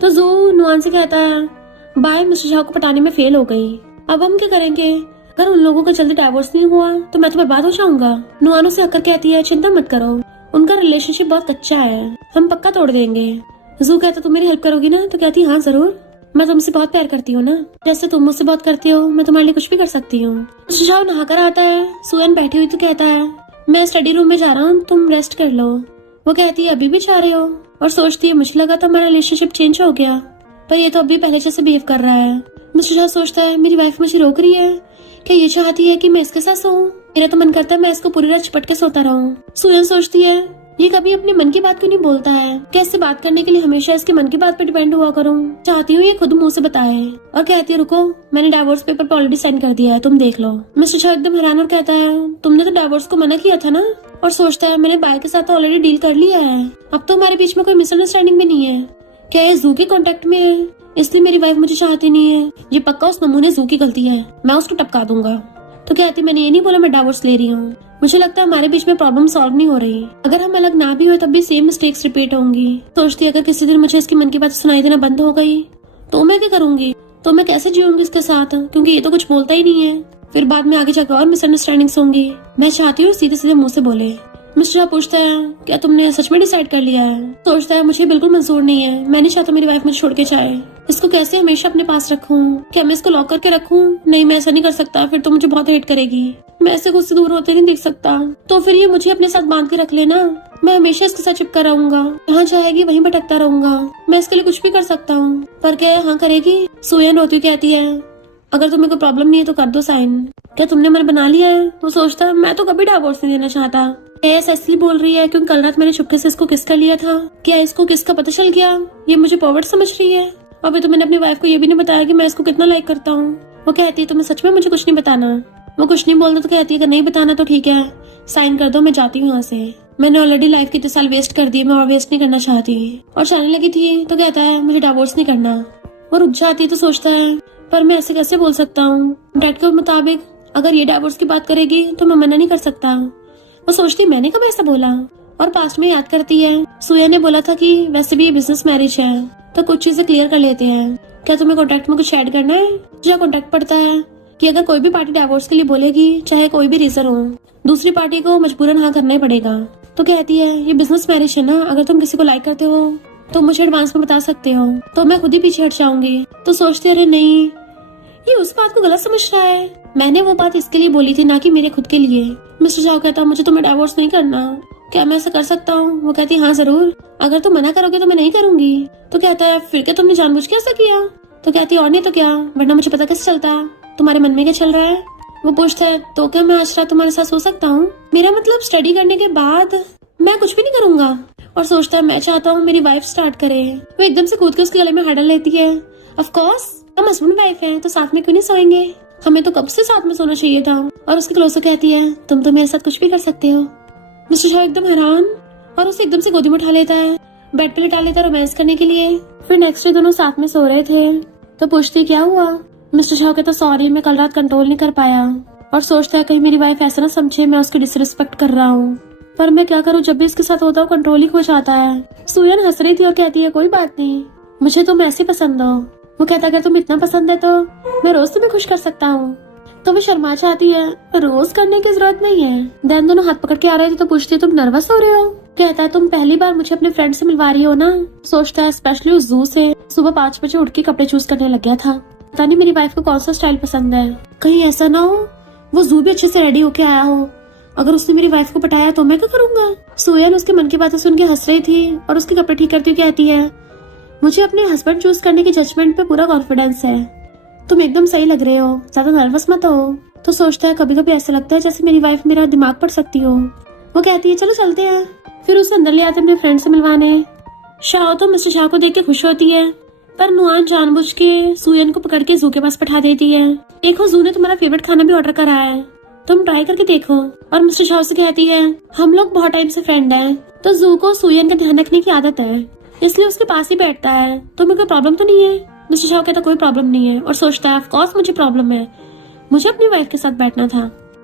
तो जू नुआन से कहता है बाय मिस्टर झाओ को पटाने में फेल हो गई, अब हम क्या करेंगे? अगर उन लोगों का जल्दी डिवोर्स नहीं हुआ तो मैं तो बर्बाद हो जाऊंगा। नुआन उसे आकर कहती है चिंता मत करो, उनका रिलेशनशिप बहुत कच्चा है, हम पक्का तोड़ देंगे। जू कहता तुम मेरी हेल्प करोगी ना? तो कहती हाँ जरूर, मैं तुमसे बहुत प्यार करती हूँ ना, जैसे तुम मुझसे बहुत करती हो, मैं तुम्हारे लिए कुछ भी कर सकती हूँ। मिस्टर झाओ नहाकर आता है, सुयन बैठी हुई तो कहता है मैं स्टडी रूम में जा रहा हूँ, तुम रेस्ट कर लो। वो कहती है अभी भी जा रहे हो? और सोचती है मुझे लगा था हमारा रिलेशनशिप चेंज हो गया, पर ये तो अभी पहले जैसे बिहेव कर रहा है। मिस्टर झाओ सोचता है मेरी वाइफ मुझे रोक रही है, क्या ये चाहती है कि मैं इसके साथ सोऊं? मेरा तो मन करता है मैं इसको पूरी रात चपट के सोता रहूं। सुयन सोचती है ये कभी अपने मन की बात क्यों नहीं बोलता है, क्या इससे बात करने के लिए हमेशा इसके मन की बात पे डिपेंड हुआ करूं? चाहती हूँ ये खुद मुंह से बताए। और कहती है रुको, मैंने डिवोर्स पेपर पे ऑलरेडी साइन कर दिया है, तुम देख लो। मिस्टर झाओ एकदम हैरान और कहता है तुमने तो डिवोर्स को मना किया था ना? और सोचता है मैंने बाय के साथ ऑलरेडी डील कर लिया है, अब तो हमारे बीच में कोई मिसअंडरस्टैंडिंग भी नहीं है। क्या ये जू के कॉन्टेक्ट में है इसलिए मेरी वाइफ मुझे चाहती नहीं है? ये पक्का उस नमूने जू की गलती है, मैं उसको टपका दूंगा। तो कहती मैंने ये नहीं बोला मैं डिवोर्स ले रही हूँ, मुझे लगता है हमारे बीच में प्रॉब्लम सॉल्व नहीं हो रही, अगर हम अलग ना भी हो तब भी सेम मिस्टेक्स रिपीट होंगी। सोचती अगर किसी दिन मुझे इसकी मन की बात सुनाई देना बंद हो गई तो मैं क्या करूंगी, तो मैं कैसे जीऊंगी इसके साथ, क्योंकि ये तो कुछ बोलता ही नहीं है, फिर बाद में आगे जाकर और मिसअंडरस्टैंडिंग्स होंगी। मैं चाहती हूँ सीधे सीधे मुंह से बोले। मिस्टर झाओ पूछता है क्या तुमने सच में डिसाइड कर लिया है? सोचता है मुझे बिल्कुल मंजूर नहीं है, मैं नहीं चाहता मेरी वाइफ मुझे छोड़ के जाए, इसको कैसे हमेशा अपने पास रखूं? क्या मैं इसको लॉक करके रखूं? नहीं, मैं ऐसा नहीं कर सकता, फिर तो मुझे बहुत हेट करेगी, मैं ऐसे खुद से दूर होते नहीं देख सकता। तो फिर ये मुझे अपने साथ बांध के रख लेना, मैं हमेशा इसके साथ चिपका रहूंगा, जहाँ जाएगी वहीं भटकता रहूंगा, मैं इसके लिए कुछ भी कर सकता हूँ। पर क्या हाँ करेगी? सुयन रोती कहती है अगर तुम्हें कोई प्रॉब्लम नहीं है तो कर दो साइन, क्या तुमने मन बना लिया है? वो सोचता है मैं तो कभी डिवोर्स नहीं देना चाहता। ऐसा इसलिए बोल रही है क्योंकि कल रात मैंने चुपके से इसको किस कर लिया था, क्या इसको किसका पता चल गया? ये मुझे पॉवर्ड समझ रही है। अभी तो मैंने अपनी वाइफ को ये भी नहीं बताया कि मैं इसको कितना लाइक करता हूँ। वो कहती है तुम्हें सच में मुझे कुछ नहीं बताना? वो कुछ नहीं बोलता तो कहती है कि नहीं बताना तो ठीक है, साइन कर दो, मैं जाती हूँ यहाँ से, मैंने ऑलरेडी लाइफ के 3 साल वेस्ट कर दिए, मैं और वेस्ट नहीं करना चाहती। और जाने लगी थी तो कहता है मुझे डिवोर्स नहीं करना। वो रुक जाती है तो सोचता है पर मैं ऐसे कैसे बोल सकता हूँ, डैड के मुताबिक अगर ये डिवोर्स की बात करेगी तो मैं मना नहीं कर सकता। वो सोचती मैंने कब ऐसा बोला, और पास्ट में याद करती है सुया ने बोला था कि वैसे भी ये बिजनेस मैरिज है तो कुछ चीजें क्लियर कर लेते हैं, क्या तुम्हें कॉन्ट्रैक्ट में कुछ ऐड करना है? जो कॉन्ट्रैक्ट पड़ता है कि अगर कोई भी पार्टी डिवोर्स के लिए बोलेगी, चाहे कोई भी रीजन हो, दूसरी पार्टी को मजबूरन हाँ करना ही पड़ेगा। तो कहती है ये बिजनेस मैरिज है ना, अगर तुम किसी को लाइक करते हो तो मुझे एडवांस में बता सकते हो, तो मैं खुद ही पीछे हट जाऊंगी। तो सोचते अरे नहीं, ये उस बात को गलत समझ रहा है, मैंने वो बात इसके लिए बोली थी ना कि मेरे खुद के लिए। मिस्टर झाओ कहता मुझे तुम्हें डिवोर्स नहीं करना, क्या मैं ऐसा कर सकता हूँ? वो कहती हाँ जरूर, अगर तुम मना करोगे तो मैं नहीं करूंगी। तो कहता है फिर क्या तुमने जानबूझ के ऐसा किया? तो कहती और नहीं तो क्या, वरना मुझे पता कैसे चलता तुम्हारे मन में क्या चल रहा है। वो पूछता है तो क्या मैं आज रात तुम्हारे साथ सो सकता हूँ? मेरा मतलब स्टडी करने के बाद मैं कुछ भी नहीं करूंगा। और सोचता है मैं चाहता हूँ मेरी वाइफ स्टार्ट करे। वो एकदम से कूद के उसके गले में हड़ल लेती है। ऑफ कोर्स हम हस्बैंड वाइफ हैं तो साथ में क्यों नहीं सोएंगे, हमें तो कब से साथ में सोना चाहिए था। और उसके क्लोज कहती है तुम तो मेरे साथ कुछ भी कर सकते हो। मिस्टर शाह एकदम हैरान और उसे एकदम से गोदी में उठा लेता है, बेड पे लिटा लेता है रोमांस करने के लिए। फिर नेक्स्ट डे दोनों साथ में सो रहे थे तो पूछती क्या हुआ। मिस्टर शाह कहता सॉरी मैं कल रात कंट्रोल नहीं कर पाया। और सोचता है कहीं मेरी वाइफ ऐसा ना समझे मैं उसकी डिसरिस्पेक्ट कर रहा हूँ, पर मैं क्या करूँ, जब भी इसके साथ होता हूँ कंट्रोल ही खो जाता है। सुयन हंस रही थी और कहती है कोई बात नहीं, मुझे तुम ऐसे पसंद हो। वो कहता अगर तुम इतना पसंद है तो मैं रोज तुम्हें खुश कर सकता हूँ। तो वो शर्मा जाती है, रोज करने की जरूरत नहीं है। देन दोनों हाथ पकड़ के आ रहे थे तो पूछती है तुम नर्वस हो रहे हो? कहता है तुम पहली बार मुझे अपने फ्रेंड से मिलवा रही हो ना। सोचता है स्पेशली उस जू से सुबह 5 बजे उठ के कपड़े चूज करने लग गया था। पता नहीं मेरी वाइफ को कौन सा स्टाइल पसंद है, कहीं ऐसा ना हो वो जू भी अच्छे से रेडी होके आया हो। अगर उसने मेरी वाइफ को पटाया तो मैं क्या करूंगा। सुयन उसके मन की बातें सुन के हंस रही थी और उसके कपड़े ठीक करती हुई कहती है मुझे अपने हस्बैंड चूज करने के जजमेंट पे पूरा कॉन्फिडेंस है, तुम एकदम सही लग रहे हो, ज्यादा नर्वस मत हो। तो सोचता है कभी कभी ऐसा लगता है जैसे मेरी वाइफ मेरा दिमाग पढ़ सकती हो। वो कहती है चलो चलते हैं। फिर उसे अंदर ले आते अपने फ्रेंड से मिलवाने। शाह तो मिस्टर शाह को देख के खुश होती है, पर नुआन जानबूझ के सुयन को पकड़ के जू के पास बैठा देती है। देखो जू ने तुम्हारा फेवरेट खाना भी ऑर्डर करा है, तुम ट्राई करके देखो। और मिस्टर शाह से कहती है हम लोग बहुत टाइम से फ्रेंड हैं, तो जू को सुयन का ध्यान रखने की आदत है इसलिए उसके पास ही बैठता है, तुम्हें कोई प्रॉब्लम तो नहीं है? मिस्टर शाह कहता कोई प्रॉब्लम नहीं है। और सोचता है ऑफ कोर्स मुझे प्रॉब्लम है, मुझे अपनी वाइफ के साथ बैठना था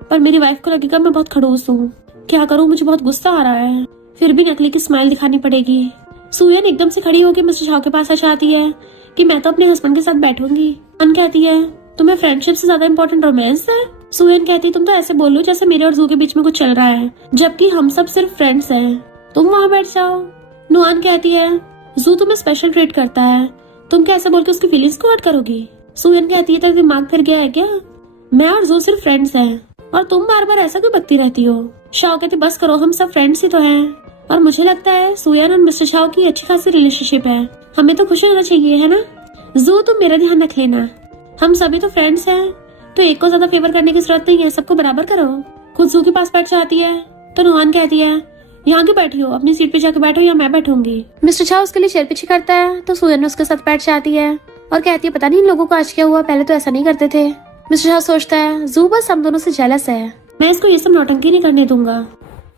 पर मेरी वाइफ को लगेगा मैं बहुत खड़ूस हूँ, क्या करूँ, मुझे बहुत गुस्सा आ रहा है। फिर भी नकली की स्माइल दिखानी पड़ेगी। सुयन एकदम से खड़ी होकर मिस्टर शाह के पास आ जाती है कि मैं तो अपने हस्बैंड के साथ बैठूंगी। अन कहती है तुम्हें फ्रेंडशिप से ज्यादा इम्पोर्टेंट रोमांस है? सुयन कहती है तुम तो ऐसे बोल लो जैसे मेरे और जू के बीच में कुछ चल रहा है, जबकि हम सब सिर्फ फ्रेंड्स हैं, तुम वहाँ बैठ जाओ। नुआन कहती है जू तुम्हें स्पेशल ट्रीट करता है, तुम क्या ऐसा बोल के उसकी फीलिंग्स को हर्ट करोगी? सुयन कहती है तेरा दिमाग फिर गया है क्या, मैं और जू सिर्फ फ्रेंड्स हैं और तुम बार बार ऐसा क्यों बकती रहती हो? शाह कहती बस करो, हम सब फ्रेंड्स ही तो हैं और मुझे लगता है सुयन और मिस्टर शाह की अच्छी खासी रिलेशनशिप है, हमें तो खुश रहना चाहिए है ना। जू तुम मेरा ध्यान रख लेना, हम सभी तो फ्रेंड्स हैं, तो एक को ज्यादा फेवर करने की जरूरत नहीं है, सबको बराबर करो। खुद जू के पास बैठ जाती है तो नुआन कहती है यहाँ क्यों बैठी हो, अपनी सीट पे जाके बैठो या मैं बैठूंगी। मिस्टर शाह उसके लिए चेयर पीछे करता है तो सुयन उसके साथ बैठ जाती है और कहती है पता नहीं इन लोगों को आज क्या हुआ, पहले तो ऐसा नहीं करते थे। मिस्टर शाह सोचता है जू बस हम दोनों से जेलस है, मैं इसको ये सब नौटंकी नहीं करने दूंगा।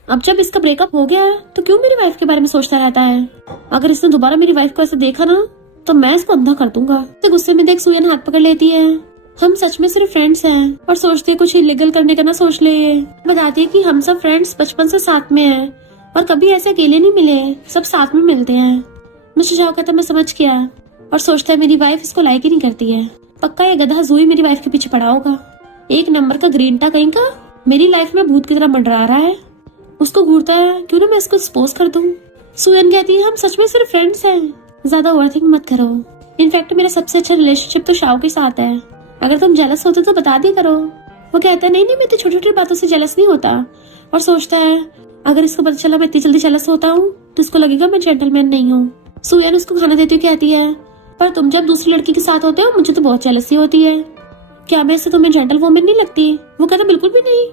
अब जब इसका ब्रेकअप हो गया तो क्यों मेरी वाइफ के बारे में सोचता रहता है, अगर इसने दोबारा मेरी वाइफ को ऐसे देखा ना तो मैं इसको अंधा कर दूंगा। तो गुस्से में देख सुयन हाथ पकड़ लेती है, हम सच में सिर्फ फ्रेंड्स हैं और सोचते हैं कुछ इलीगल करने का ना सोच ले। बताती है कि हम सब फ्रेंड्स बचपन से साथ में हैं और कभी ऐसे अकेले नहीं मिले, सब साथ में मिलते हैं। मिस्टर शाह कहता मैं समझ गया और सोचता है मेरी वाइफ इसको लाइक ही नहीं करती है, पक्का ये गधा जू ही मेरी वाइफ के पीछे पड़ा होगा, एक नंबर का ग्रीनटा कहीं का, मेरी लाइफ में भूत की तरह मंडरा रहा है, उसको घूरता है, क्यों ना मैं इसको एक्सपोज कर दूं। सुयन कहती है हम सच में सिर्फ फ्रेंड्स हैं, ज्यादा ओवरथिंक मत करो, इनफैक्ट मेरा सबसे अच्छा रिलेशनशिप तो शाह के साथ है, अगर तुम जेलस होते तो बता दिया करो। वो कहता है नहीं नहीं मैं तो छोटी छोटी बातों से जेलस नहीं होता। और सोचता है अगर इसको पता चला मैं इतनी जल्दी जेलस होता हूँ तो इसको लगेगा मैं जेंटलमैन नहीं हूँ। सुयन उसको खाना देती हुई कहती है पर तुम जब दूसरी लड़की के साथ होते हो मुझे तो बहुत जेलसी होती है, क्या मैं इससे तुम्हें जेंटल वुमन नहीं लगती? वो कहता बिल्कुल भी नहीं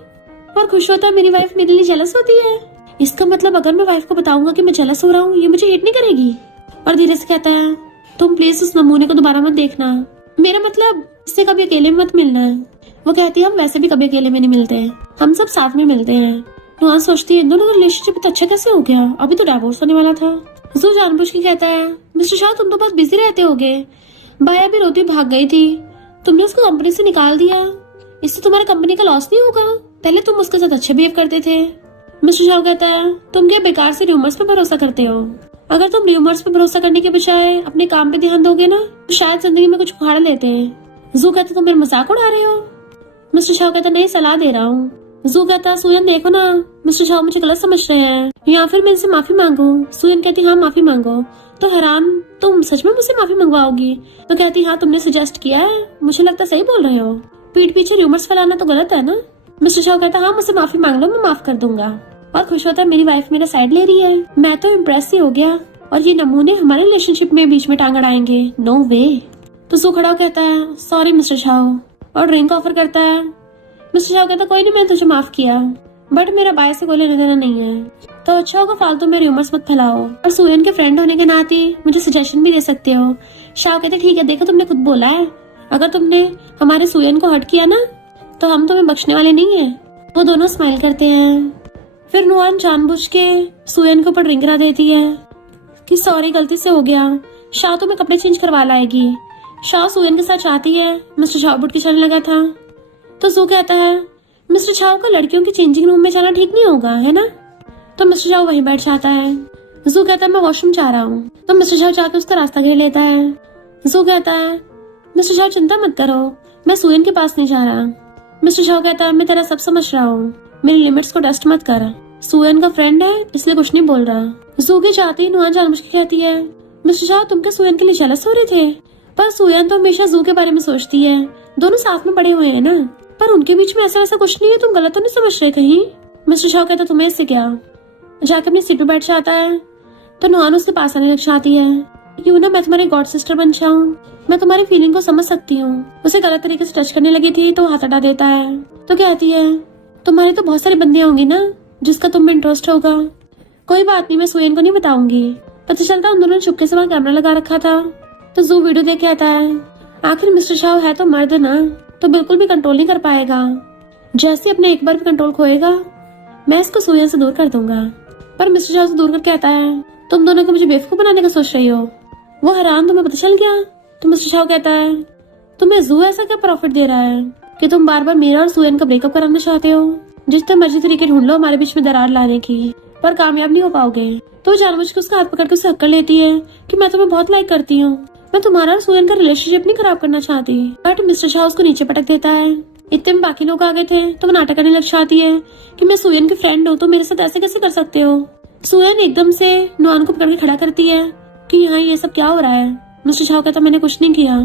और खुश होता है मेरी वाइफ मेरे लिए जेलस होती है, इसका मतलब अगर मैं वाइफ को बताऊंगा कि मैं जेलस हो रहा हूँ ये मुझे हिट नहीं करेगी। और धीरे से कहता है तुम प्लीज उस नमूने को दोबारा मत देखना, मेरा मतलब इससे कभी अकेले में मत मिलना है। वो कहती है हम वैसे भी कभी अकेले में नहीं मिलते हैं, हम सब साथ में मिलते हैं। नुआन सोचती है इन दोनों का रिलेशनशिप तो अच्छा कैसे हो गया, अभी तो डिवोर्स होने वाला था। जू जानबूझ के कहता है मिस्टर शाह तुम तो बस बिजी रहते होगे, बाया भी रोती भाग गई थी, तुमने उसको कंपनी से निकाल दिया, इससे तुम्हारा कंपनी का लॉस नहीं होगा, पहले तुम उसके साथ अच्छे बिहेव करते थे। मिस्टर शाह कहता है तुम क्या बेकार से र्यूमर्स पे भरोसा करते हो, अगर तुम र्यूमर्स पे भरोसा करने के बजाय अपने काम पे ध्यान दोगे ना तो शायद जिंदगी में कुछ उखाड़ लेते हैं। जू कहता तुम मेरा मजाक उड़ा रहे हो। मिस्टर शाह कहता नहीं सलाह दे रहा हूँ। जू कहता सुयन देखो ना मिस्टर शाह मुझे गलत समझ रहे हैं, या फिर मैं इनसे माफी मांगू। सुयन कहती हाँ माफी मांगो। तो हैरान तुम सच में मुझसे माफी मंगवाओगी? तो कहती हाँ तुमने सजेस्ट किया है, मुझे लगता सही बोल रहे हो, पीठ पीछे र्यूमर्स फैलाना तो गलत है ना। मिस्टर शाह कहता हाँ मुझसे माफी मांग लो मैं माफ कर दूंगा। और खुश होता है मेरी वाइफ मेरा साइड ले रही है, मैं तो इम्प्रेस ही हो गया और ये नमूने हमारे रिलेशनशिप में बीच में टांग अड़ाएंगे, नो वे। तो जू खड़ा कहता है सॉरी मिस्टर शाओ और ड्रिंक ऑफर करता है। मिस्टर शाओ कहता कोई नहीं, मैंने तुझे माफ किया, बट मेरा बाय से कोई लेना देना नहीं है, तो अच्छा होगा फालतू में रूमर्स मत फैलाओ, और सुयन के फ्रेंड होने के नाते मुझे सजेशन भी दे सकते हो। शाओ कहते ठीक है, देखो तुमने खुद बोला है, अगर तुमने हमारे सुयन को हर्ट किया ना तो हम तुम्हें बख्शने वाले नहीं है। वो दोनों स्माइल करते हैं। फिर नुआन जानबूझ के सुयन के ऊपर ड्रिंक ला देती है कि सॉरी गलती से हो गया, शाह तुम्हें कपड़े चेंज करवा लाएगी। शाह सुयन के साथ चाहती है, मिस्टर शाह बुट के चलने लगा था तो जू कहता है मिस्टर शाह का लड़कियों की चेंजिंग रूम में जाना ठीक नहीं होगा, है ना? तो मिस्टर शाह वहीं बैठ जाता है। जू कहता है मैं वॉशरूम जा रहा हूँ, तो मिस्टर शाह जाकर उसका रास्ता घेर लेता है। जू कहता है मिस्टर शाह चिंता मत करो, मैं सुयन के पास नहीं जा रहा। मिस्टर शाह कहता है मैं तेरा सब समझ रहा हूँ, मेरी लिमिट्स को टेस्ट मत कर, सुयन का फ्रेंड है इसलिए कुछ नहीं बोल रहा। जू के चाहते ही नुआन जानबूझ के कहती है मिस्टर शाह तुम क्या सुयन के लिए जेलस हो रहे थे? पर सुयन तो हमेशा जू के बारे में सोचती है, दोनों साथ में पड़े हुए हैं ना, पर उनके बीच में ऐसा वैसा कुछ नहीं है, तुम गलत तो नहीं समझ रहे कहीं? मिस्टर शाह कहता तुम्हें इससे क्या, जाके अपनी सीट पे बैठ जाता है। तो नुआन उसके पास आने लग जाती है, क्यों ना मैं तुम्हारी गॉड सिस्टर बन जाऊं, मैं तुम्हारी फीलिंग को समझ सकती हूँ। उसे गलत तरीके से टच करने लगी थी तो हाथ हटा देता है। तो कहती है तुम्हारी तो बहुत सारी बंदियां होंगी ना जिसका तुम में इंटरेस्ट होगा, कोई बात नहीं मैं सुयन को नहीं बताऊंगी। पता चलता उन दोनों ने चुपके से वहाँ कैमरा लगा रखा था। तो जू वीडियो देख के आता है आखिर मिस्टर शाह है तो मर्द ना, तो बिल्कुल भी कंट्रोल नहीं कर पाएगा, जैसे अपने एक बार भी कंट्रोल खोएगा मैं इसको सुयन से दूर कर दूंगा। पर मिस्टर शाह से दूर करके आता है तुम दोनों को मुझे बेवकूफ बनाने का सोच रही हो, वो हैरान तुम्हें पता चल गया? तो मिस्टर शाह कहता है तुम्हें जू ऐसा क्या प्रॉफिट दे रहा है कि तुम बार बार मेरा और सुयन का ब्रेकअप कराना चाहते हो? जितने मर्जी तरीके ढूंढ लो हमारे बीच में दरार लाने की, पर कामयाब नहीं हो पाओगे। तो जानबूझ के उसका हाथ पकड़ के उसे हक्कर लेती है कि मैं तुम्हें बहुत लाइक करती हूँ, मैं तुम्हारा और सुयन का रिलेशनशिप नहीं खराब करना चाहती। बट मिस्टर शाह उसको नीचे पटक देता है। इतने में बाकी लोग आ गए थे तो वो नाटक करने लग जाती है कि मैं सुयन की फ्रेंड हूँ तो मेरे साथ ऐसे कैसे कर सकते हो। सुयन एकदम से नुआन को पकड़ के खड़ा करती है कि यहाँ ये सब क्या हो रहा है। मिस्टर शाह कहता मैंने कुछ नहीं किया,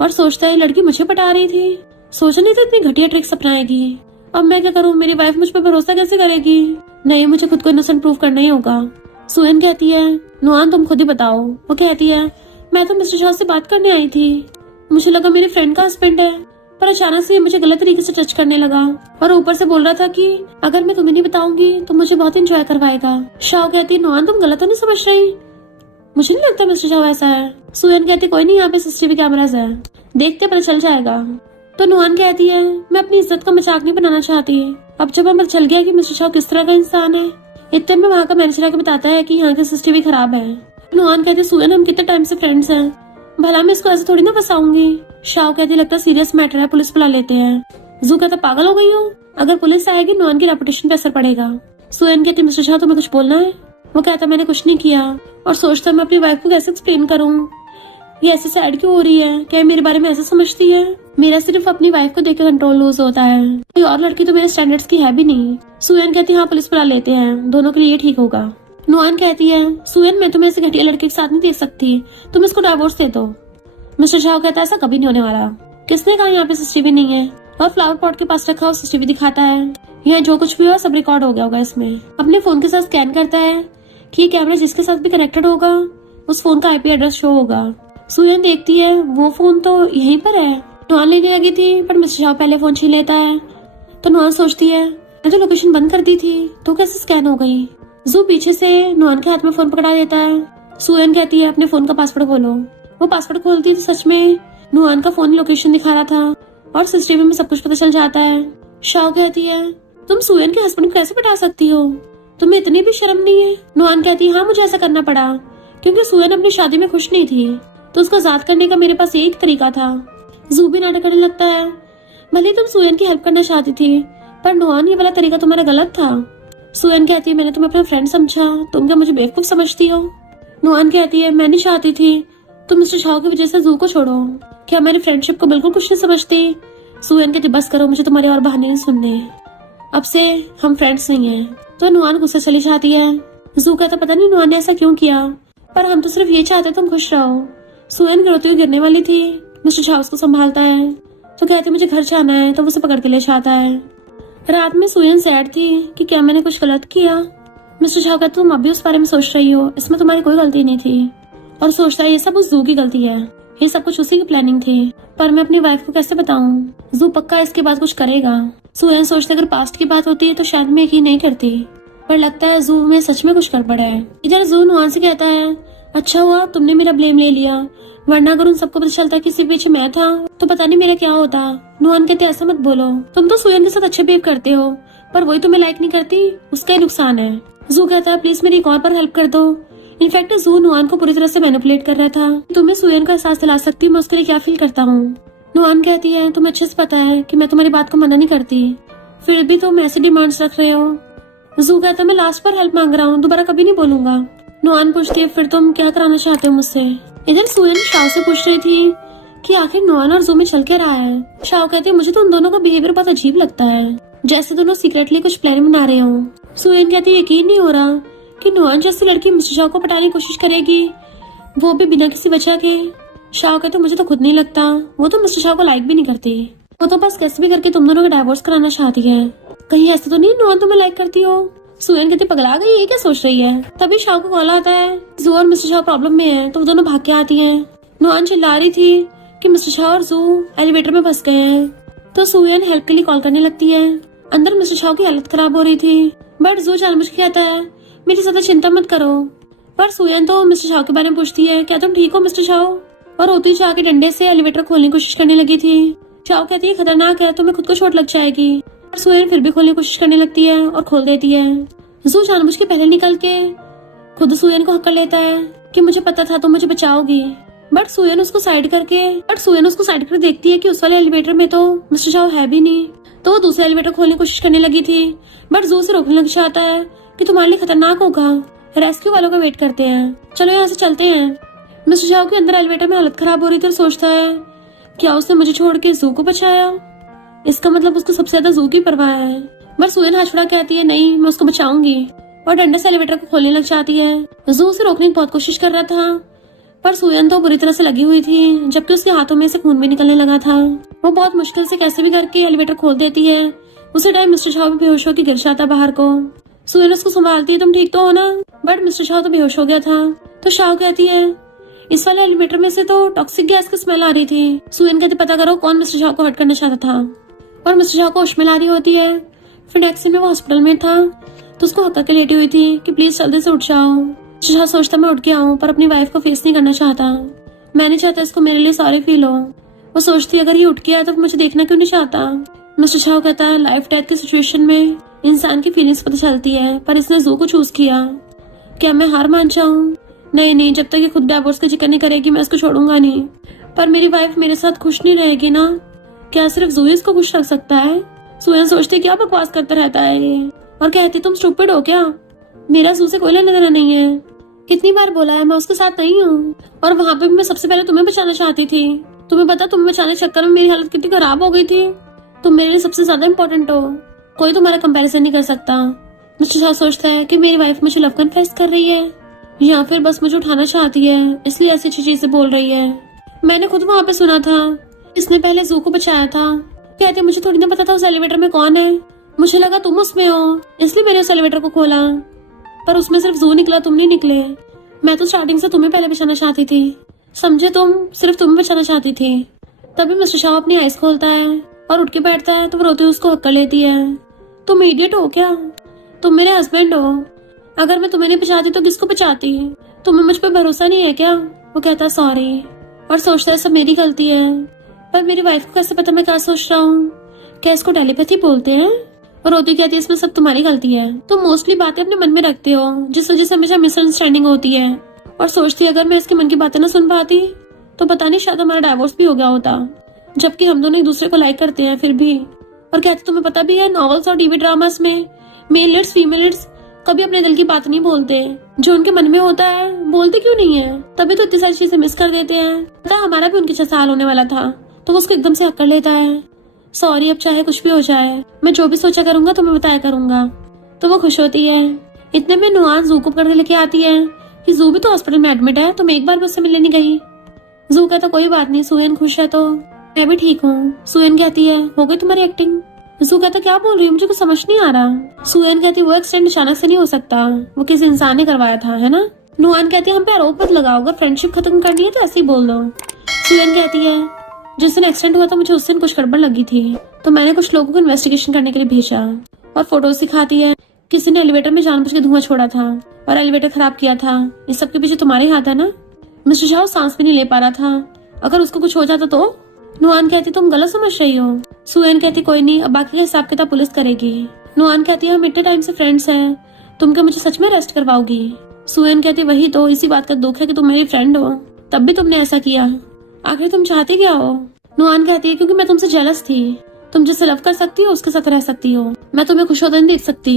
और सोचता है लड़की मुझे पटा रही थी, सोचा नहीं था इतनी घटिया ट्रिक्स अपनाएगी, अब मैं क्या करूँ, मेरी वाइफ मुझ पर भरोसा कैसे करेगी? नहीं मुझे खुद को इनोसेंट प्रूव करना ही होगा। सुयन कहती है नुआन तुम खुद ही बताओ। वो कहती है मैं तो मिस्टर शाह से बात करने आई थी, मुझे लगा मेरे फ्रेंड का हस्बैंड है, पर अचानक से मुझे गलत तरीके से टच करने लगा और ऊपर से बोल रहा था कि अगर मैं तुम्हें नहीं बताऊंगी तो मुझे बहुत एंजॉय करवाएगा। शाह कहती है नुआन तुम गलत तो नहीं समझ रही, मुझे नहीं लगता मिस्टर शाह ऐसा है। सुयन कहती कोई नहीं, यहाँ पे सीसीटीवी कैमरास है, देखते पता चल जाएगा। तो नुआन कहती है मैं अपनी इज्जत का मजाक नहीं बनाना चाहती, अब जब हमें पता चल गया कि मिस्टर शाह किस तरह का इंसान है। इतने में वहाँ का मैनेजर आके बताता है कि यहाँ का सीसीटीवी खराब है। नुआन कहती सुयन हम कितने टाइम से फ्रेंड्स हैं, भला मैं इसको ऐसे थोड़ी ना फंसाऊंगी। शाह कहती लगता है सीरियस मैटर है, पुलिस बुला लेते हैं। जू कहता पागल हो गई हो, अगर पुलिस आएगी नुआन की रेपुटेशन पे असर पड़ेगा। सुयन कहती मिस्टर शाह तुम्हें कुछ बोलना है? वो कहता मैंने कुछ नहीं किया, और सोचता मैं अपनी वाइफ को कैसे एक्सप्लेन करूँ, ये ऐसे सैड क्यों हो रही है, क्या मेरे बारे में ऐसा समझती है? मेरा सिर्फ अपनी वाइफ को देखकर कंट्रोल लूज होता है, कोई और लड़की तो मेरे स्टैंडर्ड्स की है भी नहीं। सुयन कहती है हाँ पुलिस बुला लेते हैं, दोनों के लिए ठीक होगा। नुआन कहती है सुयन मैं तुम्हें ऐसे घटिया लड़के के साथ नहीं देख सकती, तुम इसको डाइवोर्स दे दो। मिस्टर शाह कहता है ऐसा कभी नहीं होने वाला, किसने कहा यहाँ पे सीसीटीवी नहीं है? और फ्लावर पॉट के पास रखा हुआ सीसीटीवी दिखाता है, यहाँ जो कुछ भी हुआ सब रिकॉर्ड हो गया होगा इसमें। अपने फोन के साथ स्कैन करता है कि ये कैमरा जिसके साथ भी कनेक्टेड होगा उस फोन का आईपी एड्रेस शो होगा। सुयन देखती है वो फोन तो यहीं पर है, नुआन लेने लगी थी पर मिस्टर शाह पहले फोन छीन लेता है। तो नुआन सोचती है मैं तो लोकेशन बंद कर दी थी तो कैसे स्कैन हो गई। जू पीछे से नुआन के हाथ में फोन पकड़ा देता है। सुयन कहती है अपने फोन का पासवर्ड खोलो। वो पासवर्ड खोलती थी, सच में नुआन का फोन लोकेशन दिखा रहा था और सीसीटीवी में सब कुछ पता चल जाता है। शाह कहती है तुम सुयन के हस्बैंड को कैसे पटा सकती हो, तुम्हें इतनी भी शर्म नहीं है? नुआन कहती है हाँ मुझे ऐसा करना पड़ा क्योंकि सुयन अपनी शादी में खुश नहीं थी, तो उसको आजाद करने का मेरे पास एक तरीका था। जू भी नाटक करने लगता है, भले तुम सुयन की हेल्प करना चाहती थी पर नुआन ये वाला तरीका तुम्हारा गलत था। सुयन कहती है मैंने तुम्हें अपना फ्रेंड समझा, तुम क्या मुझे बेवकूफ समझती हो? नुआन कहती है मैं नहीं चाहती थी तुम मिस्टर शाह की वजह से जू को छोड़ो, क्या मेरी फ्रेंडशिप को बिल्कुल कुछ नहीं समझती? सुयन कहती बस करो, मुझे तुम्हारे और बहाने नहीं सुनने, अब से हम फ्रेंड्स नहीं है। तो नुआन गुस्से चली जाती है। जू कहता पता नहीं नुआन ने ऐसा क्यों किया, पर हम तो सिर्फ ये चाहते तुम खुश रहो। सुयन गिरती हुई गिरने वाली थी, मिस्टर शाह उसको संभालता है तो कहते मुझे घर जाना है, तो उसे पकड़ के ले जाता है। रात में सुयन सैड थी कि क्या मैंने कुछ गलत किया। मिस्टर शाह कहते तुम अभी उस बारे में सोच रही हो, इसमें तुम्हारी कोई गलती नहीं थी, और सोचता है ये सब उस जू की गलती है, ये सब कुछ उसी की प्लानिंग थी, पर मैं अपनी वाइफ को कैसे बताऊं? जू पक्का इसके बाद कुछ करेगा। सुयन सोचते अगर पास्ट की बात होती है तो शायद मैं यकीन नहीं करती, पर लगता है जू में सच में कुछ गड़बड़ है। इधर जू नुआन से कहता है, अच्छा हुआ तुमने मेरा ब्लेम ले लिया, वरना अगर उन सबको पता चलता किसी पीछे मैं था तो पता नहीं मेरा क्या होता। नुआन कहते ऐसा मत बोलो, तुम तो सुयन के साथ अच्छे बिहेव करते हो, पर वही तुम्हें लाइक नहीं करती, उसका ही नुकसान है। जू कहता है प्लीज मेरी एक और बार हेल्प कर दो। इनफैक्ट जू नुआन को पूरी तरह से मैनिपुलेट कर रहा था। तुम्हें सुयन का एहसास दिला सकती हूँ मैं उसके लिए क्या फील करता हूँ। नुआन कहती है तुम्हें अच्छे से पता है कि मैं तुम्हारी बात को मना नहीं करती, फिर भी तुम ऐसे डिमांड्स रख रहे हो। जू कहता है मैं लास्ट बार हेल्प मांग रहा हूँ, दोबारा कभी नहीं बोलूंगा। नुआन पूछती है फिर तुम क्या कराना चाहते हो मुझसे? इधर सुयन शाओ से पूछ रही थी कि आखिर नुआन और जू में चल क्या रहा है। शाओ कहती है मुझे तो उन दोनों का बिहेवियर बहुत अजीब लगता है, जैसे दोनों सीक्रेटली कुछ प्लान बना रहे हो। सुयन कहती है यकीन नहीं हो रहा कि नुआन जैसी लड़की मिस्टर शाओ को पटाने की कोशिश करेगी, वो भी बिना किसी वजह के। शाओ कहते मुझे तो खुद नहीं लगता, वो तो मिस्टर शाओ को लाइक भी नहीं करती, वो तो बस कैसे भी करके तुम दोनों का डाइवोर्स कराना चाहती है। कहीं ऐसा तो नहीं नुआन तुम्हें लाइक करती हो? सुयन कहती पगला गई, ये क्या सोच रही है? तभी शाओ को कॉल आता है, जू और मिस्टर शाओ प्रॉब्लम में है, तो वो दोनों भाग के आती हैं। नुआन चिल्ला रही थी कि मिस्टर शाओ और जू एलिवेटर में फंस गए हैं, तो सुयन हेल्प के लिए कॉल करने लगती है। अंदर मिस्टर शाओ की हालत खराब हो रही थी, बट जू जानबूझ के कहता है मेरी ज्यादा चिंता मत करो। पर सुयन तो मिस्टर शाओ के बारे में पूछती है, क्या तुम ठीक हो मिस्टर शाओ? और रोती शाह के डंडे से एलिवेटर खोलने की कोशिश करने लगी थी। शाओ कहती है खतरनाक है, तुम्हें खुद को चोट लग जाएगी। पर सुयन फिर भी खोलने की कोशिश करने लगती है और खोल देती है। जू जानबूझ के पहले निकल के खुद सुयन को हक कर लेता है कि मुझे पता था तुम मुझे बचाओगी। बट सुयन उसको साइड करके देखती है कि उस वाले एलिवेटर में तो मिस्टर शाओ है भी नहीं, तो वो दूसरे एलिवेटर खोलने की कोशिश करने लगी थी। बट जू से रोकने लग जाता है कि तुम्हारे लिए खतरनाक होगा, रेस्क्यू वालों का वेट करते हैं, चलो यहाँ से चलते हैं। मिस्टर शाओ के अंदर एलिवेटर में हालत खराब हो रही थी और सोचता है क्या उसने मुझे छोड़ के जू को बचाया? इसका मतलब उसको सबसे ज्यादा जू की परवाह है। बट सुयन हाथ कहती है नहीं मैं उसको बचाऊंगी, और डंडे से एलिवेटर को खोलने लग जाती है। जू उसे रोकने की बहुत कोशिश कर रहा था, पर सुयन तो बुरी तरह से लगी हुई थी, जबकि उसके हाथों में से खून भी निकलने लगा था। वो बहुत मुश्किल से कैसे भी करके एलिवेटर खोल देती है। उसी टाइम मिस्टर शाओ भी बेहोश होकर गिर जाता बाहर को। सुयन उसको संभालती है, तुम ठीक तो हो ना? बट मिस्टर शाओ तो बेहोश हो गया था। तो शाओ कहती है इस वाले एलिवेटर में से तो टॉक्सिक गैस की स्मेल आ रही थी। सुयन कहती पता करो कौन मिस्टर शाओ को हर्ट करना चाहता था। और मिस्टर शाओ को होश में ला रही होती है। फिर नेक्स्ट में वो हॉस्पिटल में था, तो उसको हक के लेटी हुई थी कि प्लीज जल्दी से उठ जाओ। मिस्टर शाओ सोचता मैं उठ गया हूँ, पर अपनी वाइफ को फेस नहीं करना चाहता। मैं नहीं चाहता इसको मेरे लिए सॉरी फील हो। वो सोचती अगर ये उठ गया तो मुझे देखना क्यों नहीं चाहता। मिस्टर शाओ कहता है लाइफ डेथ की सिचुएशन में इंसान की फीलिंग्स पता चलती है, पर इसने जू को चूज किया। क्या मैं हार मान जाऊं? नहीं, जब तक ये खुद डाइवोर्स का जिक्र नहीं करेगी मैं इसको छोड़ूंगा नहीं। पर मेरी वाइफ मेरे साथ खुश नहीं रहेगी ना? क्या सिर्फ जू ही इसको खुश रख सकता है? सुयन सोचती क्या बकवास करता रहता है ये, और कहती तुम स्टूपिड हो क्या? मेरा जू से कोई लेना देना नहीं है। कितनी बार बोला है मैं उसके साथ नहीं हूँ, और वहाँ पे मैं सबसे पहले तुम्हें बचाना चाहती थी। तुम्हें पता तुम्हें बचाने के चक्कर में मेरी हालत कितनी खराब हो गई थी। तुम मेरे लिए सबसे ज्यादा इम्पोर्टेंट हो, कोई तुम्हारा कंपैरिजन नहीं कर सकता। मिस्टर शाह सोचता है कि मेरी वाइफ मुझे लव कन्फेस कर रही है, या फिर बस मुझे उठाना चाहती है इसलिए ऐसी अच्छी चीजें बोल रही है। मैंने खुद वहाँ पे सुना था इसने पहले जू को बचाया था। कहते मुझे थोड़ी ना पता था उस एलिवेटर में कौन है, मुझे लगा तुम उसमें हो इसलिए मैंने उस एलिवेटर को खोला, पर उसमें सिर्फ जू निकला, तुम नहीं निकले। मैं तो स्टार्टिंग से तुम्हें पहले बचाना चाहती थी, समझे? सिर्फ तुम्हें बचाना चाहती थी। तभी मिस्टर शाह अपनी आइज खोलता है और उठ के बैठता है, तो वो रोती हुई उसको हक कर लेती है। तुम इडियट हो क्या? तुम मेरे हस्बैंड हो, अगर मैं तुम्हें नहीं बचाती तो किसको बचाती? तुम्हें मुझ पर भरोसा नहीं है क्या? वो कहता है सॉरी, और सोचता है सब मेरी गलती है। पर मेरी वाइफ को कैसे पता मैं क्या सोच रहा हूँ? क्या इसको टेलीपैथी बोलते हैं? और रोती कहती है इसमें सब तुम्हारी गलती है, तुम मोस्टली बातें अपने मन में रखते हो जिस वजह से हमेशा मिसअंडरस्टैंडिंग होती है। और सोचती है अगर मैं इसके मन की बातें ना सुन पाती तो पता नहीं शायद हमारा डाइवोर्स भी हो गया होता, जबकि हम दोनों एक दूसरे को लाइक करते हैं फिर भी। और कहते तुम्हें पता भी है नॉवेल्स और टीवी ड्रामास में मेल लीड्स फीमेल लीड्स कभी अपने दिल की बात नहीं बोलते, जो उनके मन में होता है बोलते क्यों नहीं है? तभी तो इतनी सारी चीजें मिस कर देते हैं। पता हमारा भी उनके जैसा हाल होने वाला था, तो वो उसको एकदम से हक कर लेता है। सॉरी, अब चाहे कुछ भी हो जाए मैं जो भी सोचा करूंगा तुम्हें बताया करूंगा। तो वो खुश होती है। इतने में नुआन जू को पकड़ लेके आती है कि जू भी तो हॉस्पिटल में एडमिट है, तुम एक बार भी उससे मिलने नहीं गई। जू कहता कोई बात नहीं, सुयन खुश है तो मैं भी ठीक हूँ। सुयन कहती है हो गई तुम्हारी एक्टिंग? जू कहता क्या बोल रही हूँ, मुझे कुछ समझ नहीं आ रहा। सुयन कहती वो एक्सीडेंट अचानक से नहीं हो सकता, वो किसी इंसान ने करवाया था, है ना? नुआन कहती है हम पे आरोप मत लगाओ, अगर फ्रेंडशिप खत्म करनी है तो ऐसे ही बोल दो। सुयन कहती है जिस दिन एक्सीडेंट हुआ था मुझे उस दिन कुछ गड़बड़ लगी थी, तो मैंने कुछ लोगों को इन्वेस्टिगेशन करने के लिए भेजा। और फोटोज दिखाती है किसी ने एलिवेटर में जानबूझ के धुआं छोड़ा था और एलिवेटर खराब किया था। इस सब के पीछे तुम्हारे हाथ है ना। मिस्टर शाह सांस भी नहीं ले पा रहा था, अगर उसको कुछ हो जाता तो। नुआन कहती तुम गलत समझ रही हो। सुयन कहती कोई नहीं, अब बाकी का हिसाब किताब पुलिस करेगी। नुआन कहती हम इतने टाइम से फ्रेंड्स हैं, तुम क्या मुझे सच में अरेस्ट करवाओगी। सुयन कहती वही तो, इसी बात का दुख है कि तुम मेरी फ्रेंड हो, तब भी तुमने ऐसा किया। आखिर तुम चाहते क्या हो। नुआन कहती है क्योंकि मैं तुमसे जेलस थी, तुम जिससे लव कर सकती हो उसके साथ रह सकती हो, मैं तुम्हें खुश होते नहीं देख सकती,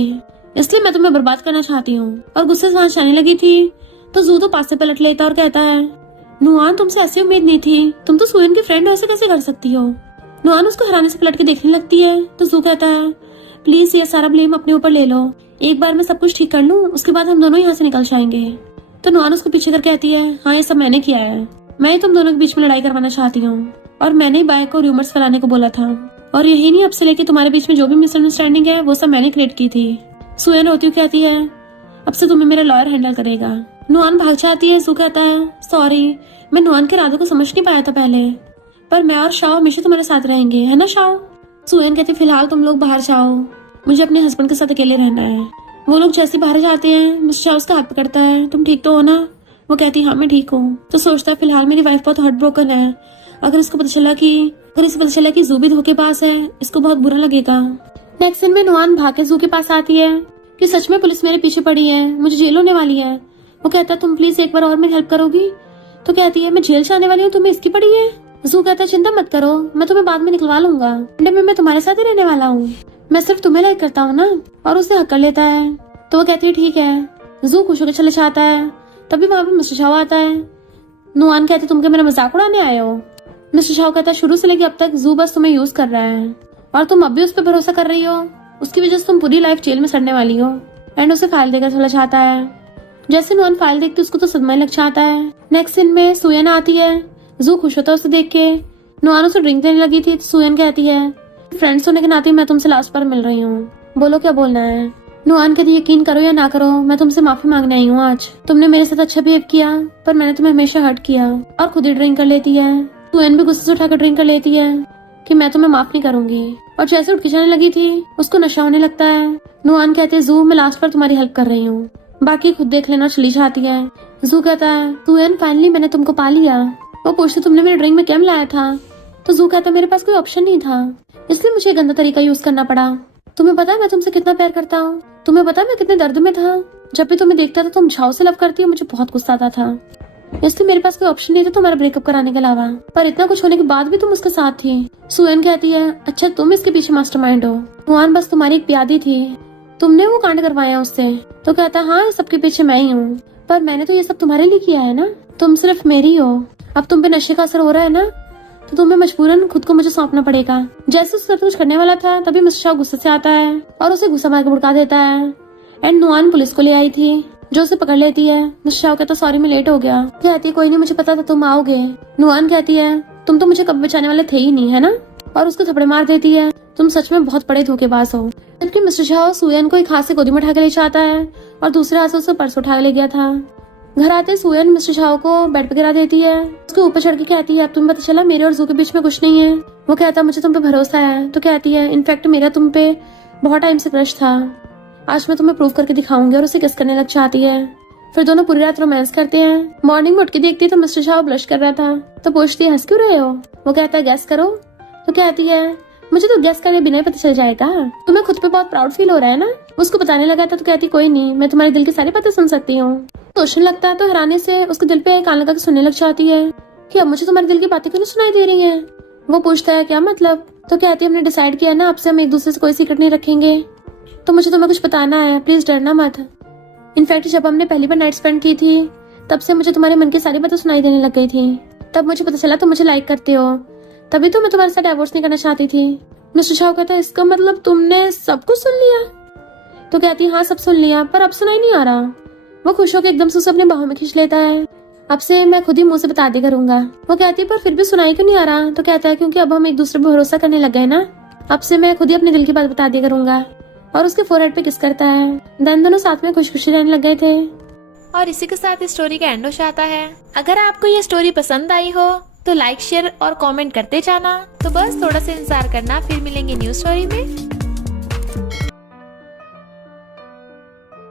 इसलिए मैं तुम्हें बर्बाद करना चाहती हूँ। और गुस्से से वहां जाने लगी थी तो जू तो पास से पलट लेता और कहता है नुआन तुमसे ऐसी उम्मीद नहीं थी, तुम तो सुयन की फ्रेंड हो, ऐसे कैसे कर सकती हो। नुआन उसको हराने से पलट के देखने लगती है तो जू कहता है प्लीज ये सारा ब्लेम अपने ऊपर ले लो, एक बार मैं सब कुछ ठीक कर लूँ उसके बाद हम दोनों यहाँ से निकल जाएंगे। तो नुआन उसको पीछे कर कहती है हाँ ये सब मैंने किया है, मैं ही तुम दोनों के बीच में लड़ाई करवाना चाहती हूँ और मैंने ही बाय को र्यूमर्स फैलाने को बोला था, और यही नहीं अब से लेके तुम्हारे बीच में जो भी मिसअंडरस्टैंडिंग है वो सब मैंने क्रिएट की थी। सुयन रोती हुई कहती है अब से तुम्हें मेरा लॉयर हैंडल करेगा। नुआन भाग जाती है। सू कहता है सॉरी, मैं नुआन के इरादों को समझ नहीं पाया था पहले, पर मैं और शाओ हमेशा तुम्हारे साथ रहेंगे, है ना शाओ। सुयन कहती फिलहाल तुम लोग बाहर जाओ, मुझे अपने हस्बैंड के साथ अकेले रहना है। वो लोग जैसे बाहर जाते हैं मिस्टर शाओ उसका हाथ पकड़ता है तुम ठीक तो हो ना। वो कहती हाँ मैं ठीक हूँ। तो सोचता है फिलहाल मेरी वाइफ बहुत हार्ट ब्रोकन है, अगर इसे पता चला कि जू भी धोखे पास है इसको बहुत बुरा लगेगा। नेक्स्ट दिन में नुआन भाग के जू के पास आती है कि सच में पुलिस मेरे पीछे पड़ी है, मुझे जेल होने वाली है। वो कहता है तुम प्लीज एक बार और मेरी हेल्प करोगी। तो कहती है मैं जेल से आने वाली हूँ, तुम्हें इसकी पड़ी है। जू कहता है चिंता मत करो, मैं तुम्हें बाद में निकलवा लूंगा, वनडे में मैं तुम्हारे साथ ही रहने वाला हूँ, मैं सिर्फ तुम्हें लाइक करता हूँ ना। और उसे हक कर लेता है। तो वो कहती है ठीक है। जू खुश होकर चले जाता है। तभी वहां पे मिस्टर शाओ आता है। नुआन कहती तुम क्या मेरा मजाक उड़ाने आए हो। मिस्टर शाओ कहता है शुरू से लेकर अब तक जू बस तुम्हें यूज कर रहा है और तुम अब भी उस पर भरोसा कर रही हो, उसकी वजह से तुम पूरी लाइफ जेल में सड़ने वाली हो। एंड उसे फाइल देकर चला जाता है। जैसे नुआन फाइल देखती उसको तो सदमा लग जाता है। नेक्स्ट सीन में सुयन आती है। जू खुश होता है उसे देख के। नुआन उसे ड्रिंक देने लगी थी तो सुयन कहती है फ्रेंड्स होने के नाते मैं तुमसे लास्ट बार मिल रही हूँ, बोलो क्या बोलना है। नुआन कहती यकीन करो या ना करो मैं तुमसे माफी मांगने आई हूँ आज, तुमने मेरे साथ अच्छा बिहेव किया पर मैंने तुम्हें हमेशा हर्ट किया। और खुद ही ड्रिंक कर लेती है। सुयन भी गुस्से से उठाकर ड्रिंक कर लेती है कि मैं तुम्हें माफ नहीं करूंगी। और जैसे उठ के जाने लगी थी उसको नशा होने लगता है। नुआन कहते जू मैं लास्ट बार तुम्हारी हेल्प कर रही हूँ, बाकी खुद देख लेना, चली जाती है। जू कहता है सुयन फाइनली मैंने तुमको पा लिया। वो पूछती तुमने मेरे ड्रिंक में क्या मिलाया था। तो जू कहता मेरे पास कोई ऑप्शन नहीं था, इसलिए मुझे गंदा तरीका यूज करना पड़ा। तुम्हें पता है मैं तुमसे कितना प्यार करता हूँ, तुम्हें पता है मैं कितने दर्द में था, जब भी तुम्हें देखता था तुम झाओ से लव करती है, मुझे बहुत गुस्सा आता था, इसलिए मेरे पास कोई ऑप्शन नहीं था तुम्हारा ब्रेकअप कराने के अलावा, पर इतना कुछ होने के बाद भी तुम उसके साथ थी। सुयन कहती है अच्छा तुम इसके पीछे मास्टरमाइंड हो, नुआन बस तुम्हारी एक प्यादी थी, तुमने वो कांड करवाया उससे। तो कहता है हाँ सबके पीछे मैं ही हूँ, पर मैंने तो ये सब तुम्हारे लिए किया है ना, तुम सिर्फ मेरी हो। अब तुम पे नशे का असर हो रहा है ना, तो तुम्हें मजबूरन खुद को मुझे सौंपना पड़ेगा। जैसे उससे सब कुछ करने वाला था तभी मिस्टर शाह गुस्से से आता है और उसे गुस्सा मार के भड़का देता है। एंड नुआन पुलिस को ले आई थी जो उसे पकड़ लेती है। मिस्टर शाह कहता सॉरी मैं लेट हो गया। कहती है कोई नहीं मुझे पता था तुम आओगे। नुआन कहती है तुम तो मुझे कब बचाने वाले थे ही नहीं, है ना, और उसको थप्पड़ मार देती है तुम सच में बहुत बड़े धोखेबाज हो। जबकि मिस्टर शाह सुयन को एक हाथ से गोदी में उठा के ले जाता है और दूसरे हाथ से उसे पर्स उठा के ले गया था। घर आते सुयन मिस्टर शाह को बेड पे गिरा देती है, उसके ऊपर चढ़ के कहती है अब तुम्हें पता चला मेरे और जू के बीच में कुछ नहीं है। वो कहता मुझे तुम पे भरोसा है। तो कहती है इनफैक्ट मेरा तुम पे बहुत टाइम से क्रश था, आज मैं तुम्हें प्रूव करके दिखाऊंगी, और उसे किस करने लग जाती है। फिर दोनों पूरी रात रोमांस करते हैं। मॉर्निंग में उठ के देखती है तो मिस्टर शाह ब्लश कर रहा था। तो पूछती है हंस क्यों रहे हो। वो कहता है गैस करो। तो कहती है मुझे तो गैस करने बिना ही पता चल जाएगा, तुम्हें खुद पे बहुत प्राउड फील हो रहा है ना। उसको बताने लगा था तो कहती कोई नहीं मैं तुम्हारे दिल की सारी बातें सुन सकती हूँ। सोचने लगता है तो हैरानी से उसके दिल पे कान लगा के सुनने लग जाती है कि अब मुझे तुम्हारे दिल की बातें क्यों नहीं सुनाई दे रही है। वो पूछता है क्या मतलब। तो कहती है हमने डिसाइड किया ना अब से हम एक दूसरे से कोई सीक्रेट नहीं रखेंगे, तो मुझे तुम्हें कुछ बताना है, प्लीज डरना मत। इनफैक्ट जब हमने पहली बार नाइट स्पेंड की थी तब से मुझे तुम्हारे मन की सारी बातें सुनाई देने लग गई थी। तब मुझे पता चला तुम मुझे लाइक करते हो, तभी तो मैं तुम्हारे साथ डाइवोर्स नहीं करना चाहती थी। मिस्टर शाह कहता है इसका मतलब तुमने सब कुछ सुन लिया। तो कहती हाँ सब सुन लिया, पर अब सुनाई नहीं आ रहा। वो खुश होकर एकदम से उसे अपने बाहों में खींच लेता है। अब से मैं खुद ही मुंह से बता दे करूंगा। वो कहती है पर फिर भी सुनाई क्यों नहीं आ रहा। तो कहता है क्योंकि अब हम एक दूसरे पर भरोसा करने लग गए ना, अब से मैं खुद ही अपने दिल की बात बता दिया करूंगा। और उसके फोरहेड पे किस करता है। दोनों साथ में खुश खुशी रहने लग गए थे। और इसी के साथ इस स्टोरी का एंड हो जाता है। अगर आपको ये स्टोरी पसंद आई हो तो लाइक शेयर और कमेंट करते जाना। तो बस थोड़ा सा इंतजार करना, फिर मिलेंगे न्यू स्टोरी में।